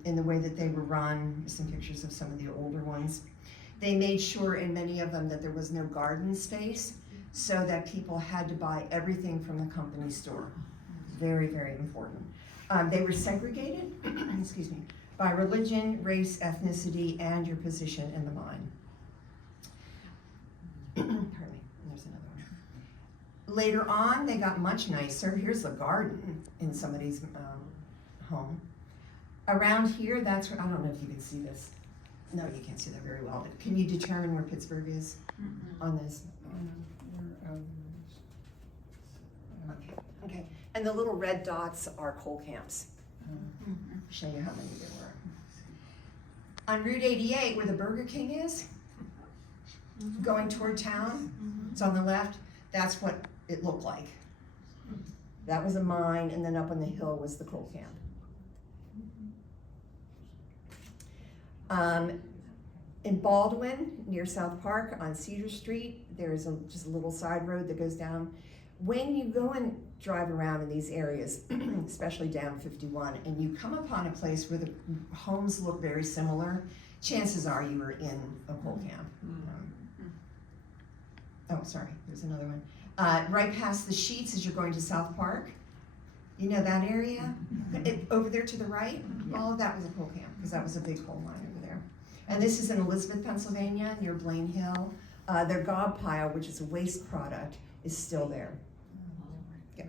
in the way that they were run. Some pictures of some of the older ones. They made sure in many of them that there was no garden space, so that people had to buy everything from the company store. Very, very important. They were segregated, excuse me, by religion, race, ethnicity, and your position in the mine. Pardon me, there's another one. Later on, they got much nicer. Here's a garden in somebody's home. Around here, that's where, I don't know if you can see this. No, you can't see that very well, but can you determine where Pittsburgh is on this? Okay, and the little red dots are coal camps. Show you how many there were. On Route 88, where the Burger King is, going toward town, it's on the left, that's what it looked like. That was a mine, and then up on the hill was the coal camp. In Baldwin, near South Park, on Cedar Street, there's just a little side road that goes down. When you go and drive around in these areas, especially down 51, and you come upon a place where the homes look very similar, chances are you were in a coal camp. Oh, sorry, there's another one. Right past the Sheets as you're going to South Park. You know that area? Over there to the right, all of that was a coal camp, because that was a big coal mine over there. And this is in Elizabeth, Pennsylvania, near Blaine Hill. Their gob pile, which is a waste product, is still there. Yeah.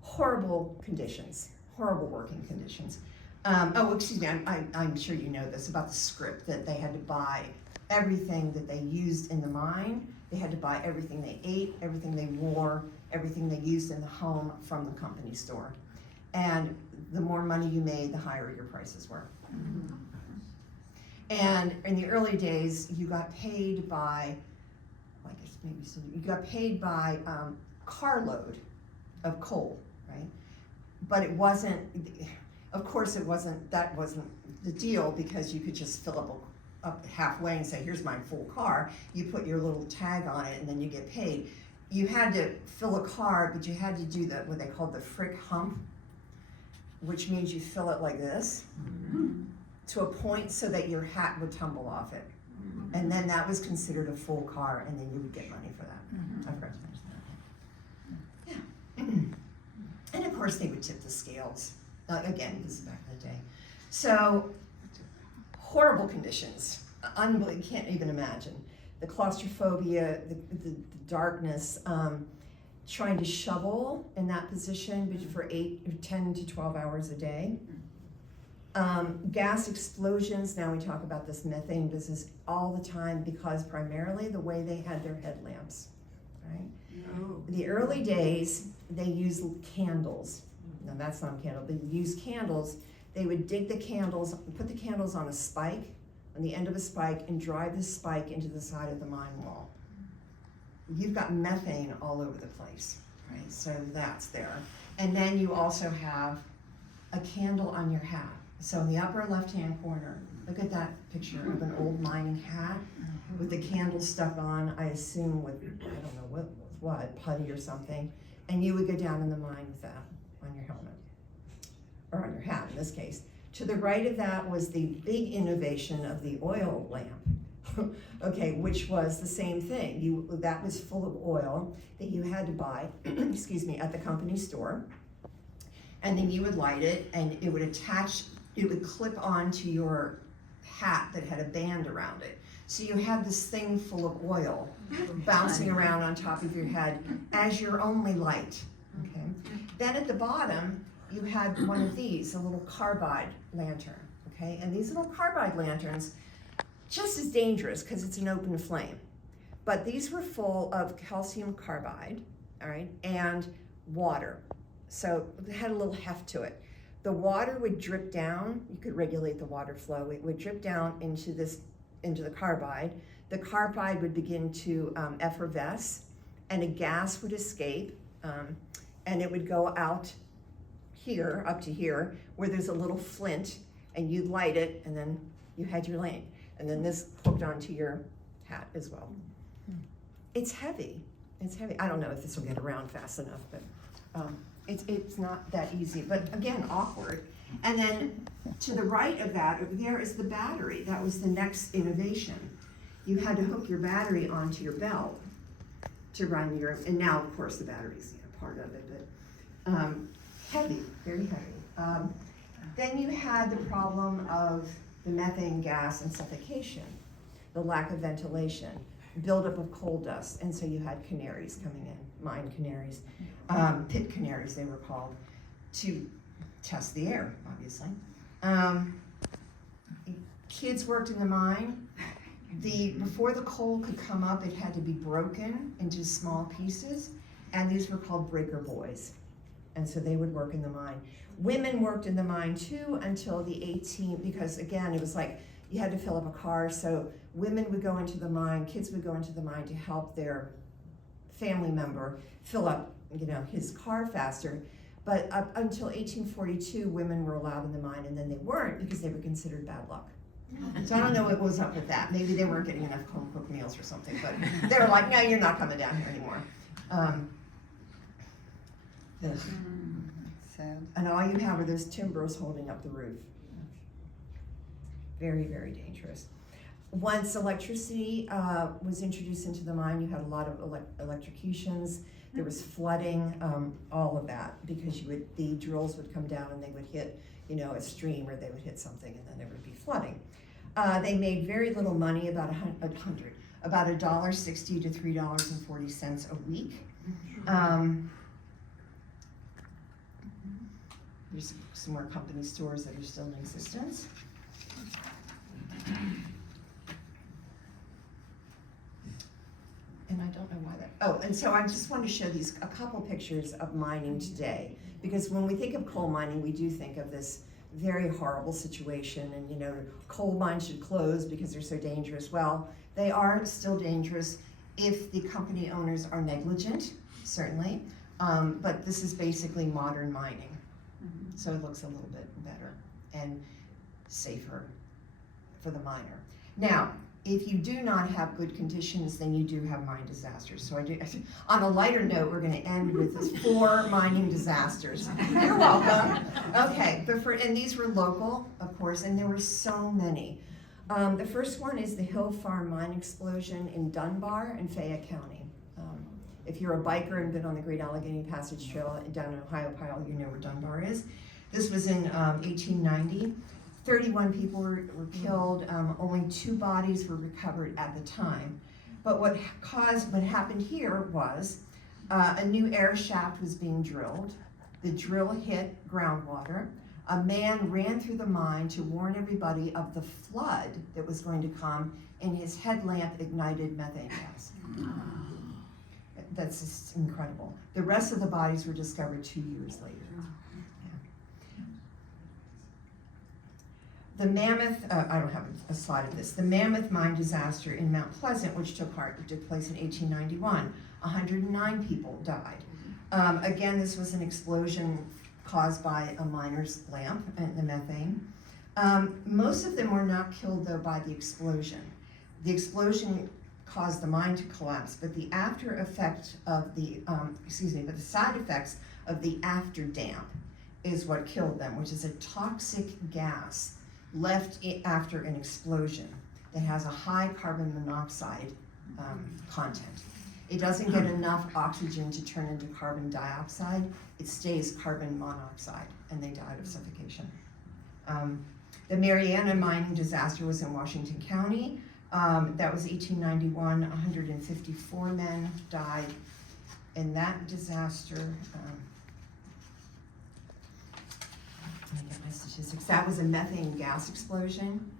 Horrible conditions, horrible working conditions. Oh, excuse me, I'm sure you know this about the script, that they had to buy everything that they used in the mine. They had to buy everything they ate, everything they wore, everything they used in the home from the company store. And the more money you made, the higher your prices were. And in the early days, you got paid by, I guess maybe so, you got paid by carload of coal, right? But it wasn't, of course that wasn't the deal, because you could just fill up halfway and say, here's my full car. You put your little tag on it and then you get paid. You had to fill a car, but you had to do what they called the frick hump, which means you fill it like this to a point so that your hat would tumble off it. And then that was considered a full car, and then you would get money for that. I forgot to mention that. Yeah. And of course they would tip the scales. Again, this is back in the day. So, horrible conditions. Unbelievable, can't even imagine. The claustrophobia, the darkness, trying to shovel in that position for 10 to 12 hours a day. Gas explosions, now we talk about this methane business all the time, because primarily the way they had their headlamps, right? Oh. The early days, they used candles. No, that's not a candle, they used candles. They would dig the candles, put the candles on a spike, on the end of a spike, and drive the spike into the side of the mine wall. You've got methane all over the place, right? So that's there. And then you also have a candle on your hat. So in the upper left-hand corner, look at that picture of an old mining hat with the candle stuck on, I assume with, I don't know what, putty or something. And you would go down in the mine with that on your helmet, or on your hat in this case. To the right of that was the big innovation of the oil lamp, okay, which was the same thing. That was full of oil that you had to buy, excuse me, at the company store. And then you would light it, and it would clip onto your hat that had a band around it. So you had this thing full of oil bouncing around on top of your head as your only light, okay? Then at the bottom, you had one of these, a little carbide lantern, okay? And these little carbide lanterns, just as dangerous because it's an open flame. But these were full of calcium carbide, all right, and water. So it had a little heft to it. The water would drip down, you could regulate the water flow, it would drip down into the carbide. The carbide would begin to effervesce, and a gas would escape, and it would go out here, up to here, where there's a little flint, and you'd light it, and then you had your lamp. And then this hooked onto your hat as well. It's heavy, it's heavy. I don't know if this will get around fast enough, but it's not that easy, but again, awkward. And then to the right of that, over there is the battery. That was the next innovation. You had to hook your battery onto your belt to run your, and now of course the battery's part of it, but heavy, very heavy. Then you had the problem of the methane gas and suffocation, the lack of ventilation, buildup of coal dust, and so you had canaries coming in, mine canaries, pit canaries they were called, to test the air, obviously. Kids worked in the mine, Before the coal could come up, it had to be broken into small pieces, and these were called breaker boys. And so they would work in the mine. Women worked in the mine too until the 18th, because again, it was like you had to fill up a car, so women would go into the mine, kids would go into the mine to help their family member fill up, his car faster. But up until 1842, women were allowed in the mine, and then they weren't because they were considered bad luck. So I don't know what was up with that. Maybe they weren't getting enough home cooked meals or something, but they were like, no, you're not coming down here anymore. Sad. And all you have are those timbers holding up the roof. Very, very dangerous. Once electricity was introduced into the mine, you had a lot of electrocutions. There was flooding, all of that, because the drills would come down and they would hit, a stream, or they would hit something, and then there would be flooding. They made very little money, about $1.60 to $3.40 a week. There's some more company stores that are still in existence. And I don't know why that, and so I just want to show a couple pictures of mining today, because when we think of coal mining, we do think of this very horrible situation, and coal mines should close because they're so dangerous. Well, they are still dangerous if the company owners are negligent, certainly, but this is basically modern mining. So it looks a little bit better and safer for the miner. Now, if you do not have good conditions, then you do have mine disasters. So on a lighter note, we're going to end with 4 mining disasters. You're welcome. Okay, and these were local, of course, and there were so many. The first one is the Hill Farm mine explosion in Dunbar in Fayette County. If you're a biker and been on the Great Allegheny Passage Trail down in Ohio Pile, you know where Dunbar is. This was in 1890. 31 people were killed. Only 2 bodies were recovered at the time. But what happened here was a new air shaft was being drilled. The drill hit groundwater. A man ran through the mine to warn everybody of the flood that was going to come, and his headlamp ignited methane gas. That's just incredible. The rest of the bodies were discovered 2 years later. The Mammoth, I don't have a slide of this, the Mammoth mine disaster in Mount Pleasant, which took place in 1891. 109 people died. Again, this was an explosion caused by a miner's lamp and the methane. Most of them were not killed, though, by the explosion. The explosion caused the mine to collapse, but the after effect of the side effects of the after damp is what killed them, which is a toxic gas left after an explosion that has a high carbon monoxide content. It doesn't get enough oxygen to turn into carbon dioxide. It stays carbon monoxide, and they died of suffocation. The Mariana mining disaster was in Washington County. That was 1891. 154 men died in that disaster. Let me get my statistics. That was a methane gas explosion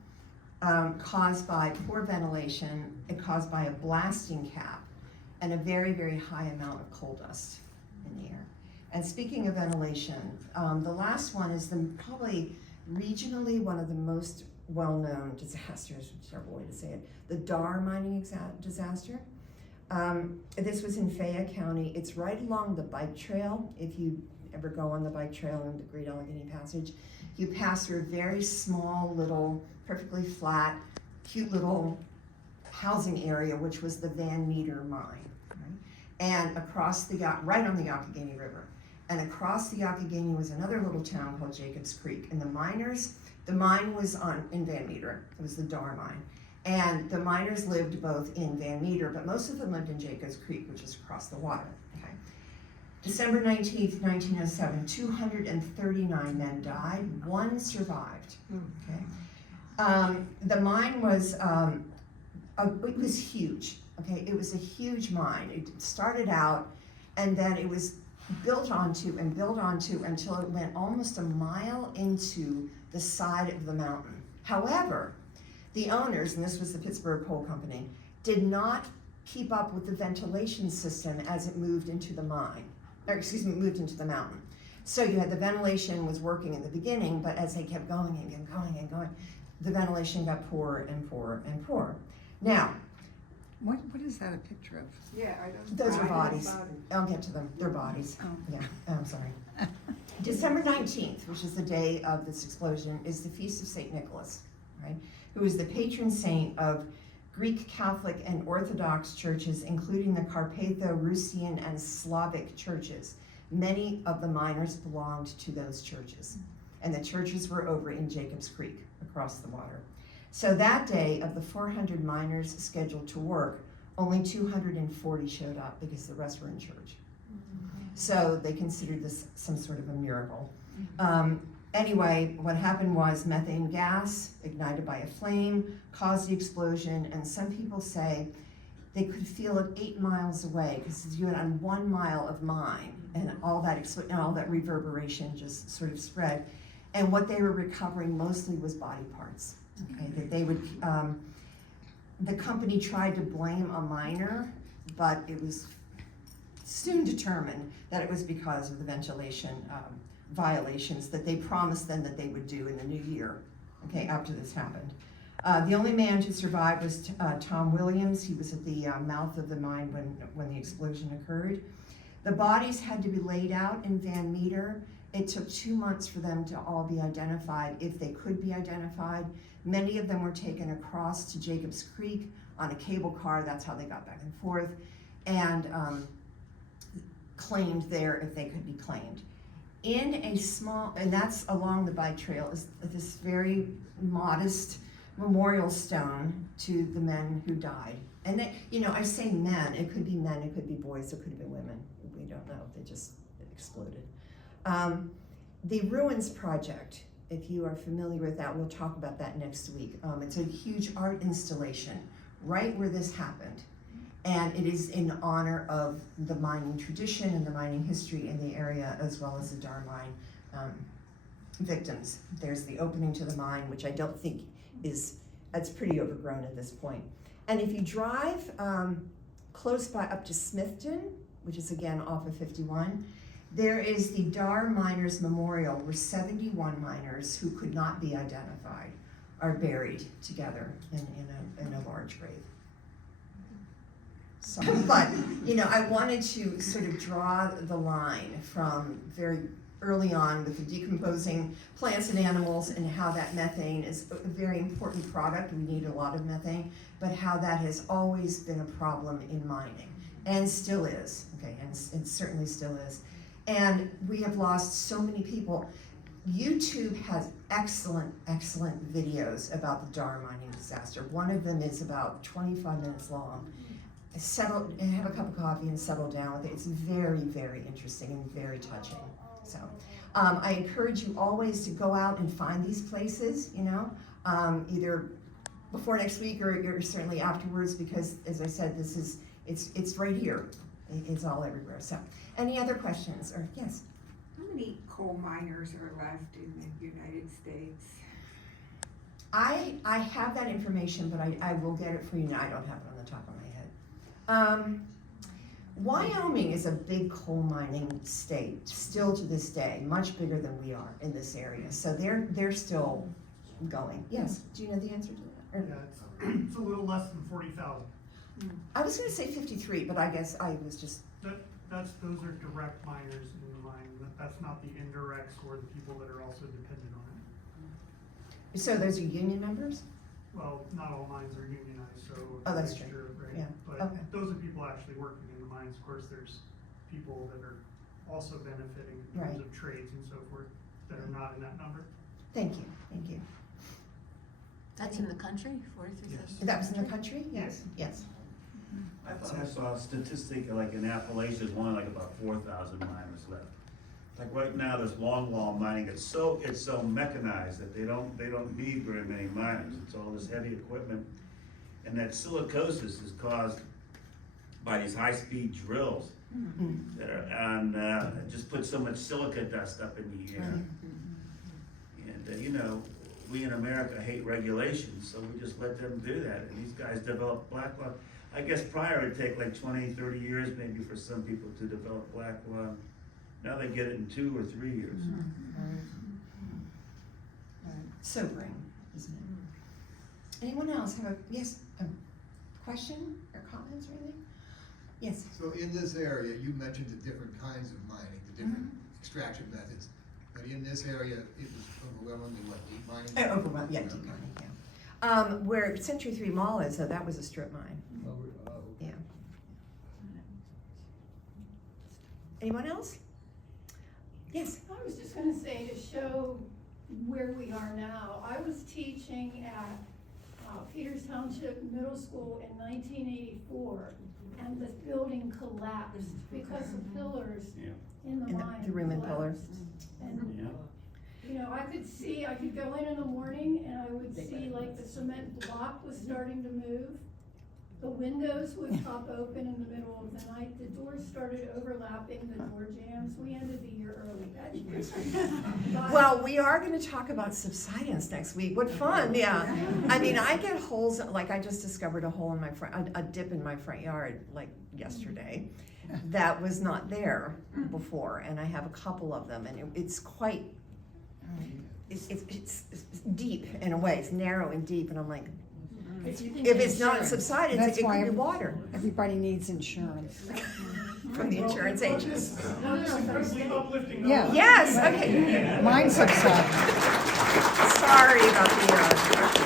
caused by poor ventilation, caused by a blasting cap, and a very, very high amount of coal dust in the air. And speaking of ventilation, the last one is probably regionally one of the most well-known disasters, whichever way to say it, the Dar mining disaster. This was in Fayette County. It's right along the bike trail. If you ever go on the bike trail in the Great Allegheny Passage, you pass through a very small little, perfectly flat, cute little housing area, which was the Van Meter mine. Right? And right on the Youghiogheny River. And across the Youghiogheny was another little town called Jacobs Creek. And the mine was in Van Meter. It was the Dar mine. And the miners lived both in Van Meter, but most of them lived in Jacobs Creek, which is across the water. Okay. December 19th, 1907, 239 men died. 1 survived. Okay. The mine was, it was huge. Okay, it was a huge mine. It started out, and then it was built onto until it went almost a mile into the side of the mountain. However, The owners, and this was the Pittsburgh Coal Company, did not keep up with the ventilation system as it moved into the mine, or excuse me, moved into the mountain. So you had the ventilation was working in the beginning, but as they kept going and going and going, the ventilation got poorer and poorer and poorer. Now, What is that a picture of? Yeah, I don't. those are I don't bodies. about it. I'll get to them. They're bodies. Oh. Yeah, I'm sorry. December 19th, which is the day of this explosion, is the Feast of St. Nicholas, right? Who is the patron saint of Greek Catholic and Orthodox churches, including the Carpatho-Russian and Slavic churches. Many of the miners belonged to those churches, and the churches were over in Jacobs Creek, across the water. So that day, of the 400 miners scheduled to work, only 240 showed up because the rest were in church. So they considered this some sort of a miracle. Anyway, what happened was methane gas ignited by a flame caused the explosion, and some people say they could feel it 8 miles away because you had on 1 mile of mine, and all that reverberation just sort of spread. And what they were recovering mostly was body parts. Okay, that they would. The company tried to blame a miner, but it was soon determined that it was because of the ventilation violations that they promised them that they would do in the new year, okay, after this happened. The only man to survive was Tom Williams. He was at the mouth of the mine when the explosion occurred. The bodies had to be laid out in Van Meter. It took 2 months for them to all be identified, if they could be identified. Many of them were taken across to Jacobs Creek on a cable car. That's how they got back and forth, and claimed there if they could be claimed. In a small, and that's along the bike trail, is this very modest memorial stone to the men who died. And they, I say men, it could be men, it could be boys, it could have been women. We don't know, they just exploded. The Ruins Project, if you are familiar with that, we'll talk about that next week. It's a huge art installation right where this happened. And it is in honor of the mining tradition and the mining history in the area, as well as the Dar Mine victims. There's the opening to the mine, which I don't think that's pretty overgrown at this point. And if you drive close by up to Smithton, which is again off of 51, there is the Dar Miners Memorial, where 71 miners who could not be identified are buried together in a large grave. So, but, I wanted to sort of draw the line from very early on with the decomposing plants and animals, and how that methane is a very important product. We need a lot of methane, but how that has always been a problem in mining, and still is, okay, and it certainly still is. And we have lost so many people. YouTube has excellent videos about the Dar mining disaster. One of them is about 25 minutes long. Settle and have a cup of coffee and settle down with it. It's very, very interesting and very touching. So I encourage you always to go out and find these places, either before next week or certainly afterwards, because as I said, it's right here. It's all everywhere. So any other questions or yes? How many coal miners are left in the United States? I have that information, but I will get it for you now. I don't have it on the top of my head. Wyoming is a big coal mining state, still to this day, much bigger than we are in this area. So they're still going. Yes, do you know the answer to that? Or- Yeah, it's a little less than 40,000. I was gonna say 53, but I guess I was just, Those are direct miners in the mine. That's not the indirects or the people that are also dependent on it. so those are union members? Well, not all mines are unionized, so. Oh, that's I'm true. sure, right? Yeah, But okay. those are people actually working in the mines. Of course, there's people that are also benefiting in terms Right. of trades and so forth that are not in that number. Thank you. That's in the country, 43,000? That was in the country? Yes. I thought I saw a statistic like in Appalachia, there's only like about 4,000 miners left. Like right now, there's long wall mining. It's so mechanized that they don't need very many miners. It's all this heavy equipment, and that silicosis is caused by these high-speed drills that are just put so much silica dust up in the air. And we in America hate regulations, so we just let them do that, and these guys develop black lung. I guess prior it'd take like 20, 30 years maybe for some people to develop black lung. Now they get it in 2 or 3 years. Sobering, isn't it? Anyone else have a question or comments or anything? Yes. So in this area, you mentioned the different kinds of mining, the different extraction methods. But in this area, it was overwhelmingly what, deep mining? Overwhelming, yeah, deep mining, yeah. Where Century 3 Mall is, though, that was a strip mine, yeah. Anyone else? Yes? I was just gonna say, to show where we are now, I was teaching at Peters Township Middle School in 1984, and the building collapsed because the pillars in the mine The room and pillars. collapsed. And, you know, I could go in the morning and I would see like the cement block was starting to move. The windows would pop open in the middle of the night. The doors started overlapping, the door jams. We ended the year early that year. Well, we are gonna talk about subsidence next week. What fun, yeah. I mean, I get holes, like I just discovered a hole in my front, a dip in my front yard, like yesterday. That was not there before, and I have a couple of them, and it's quite, it's deep in a way. It's narrow and deep, and I'm like, if it's not subsidence, That's it why could be water everybody needs insurance. from the insurance agents. It's incredibly uplifting. Yeah. Yes, okay. Mine subsides. Sorry about the,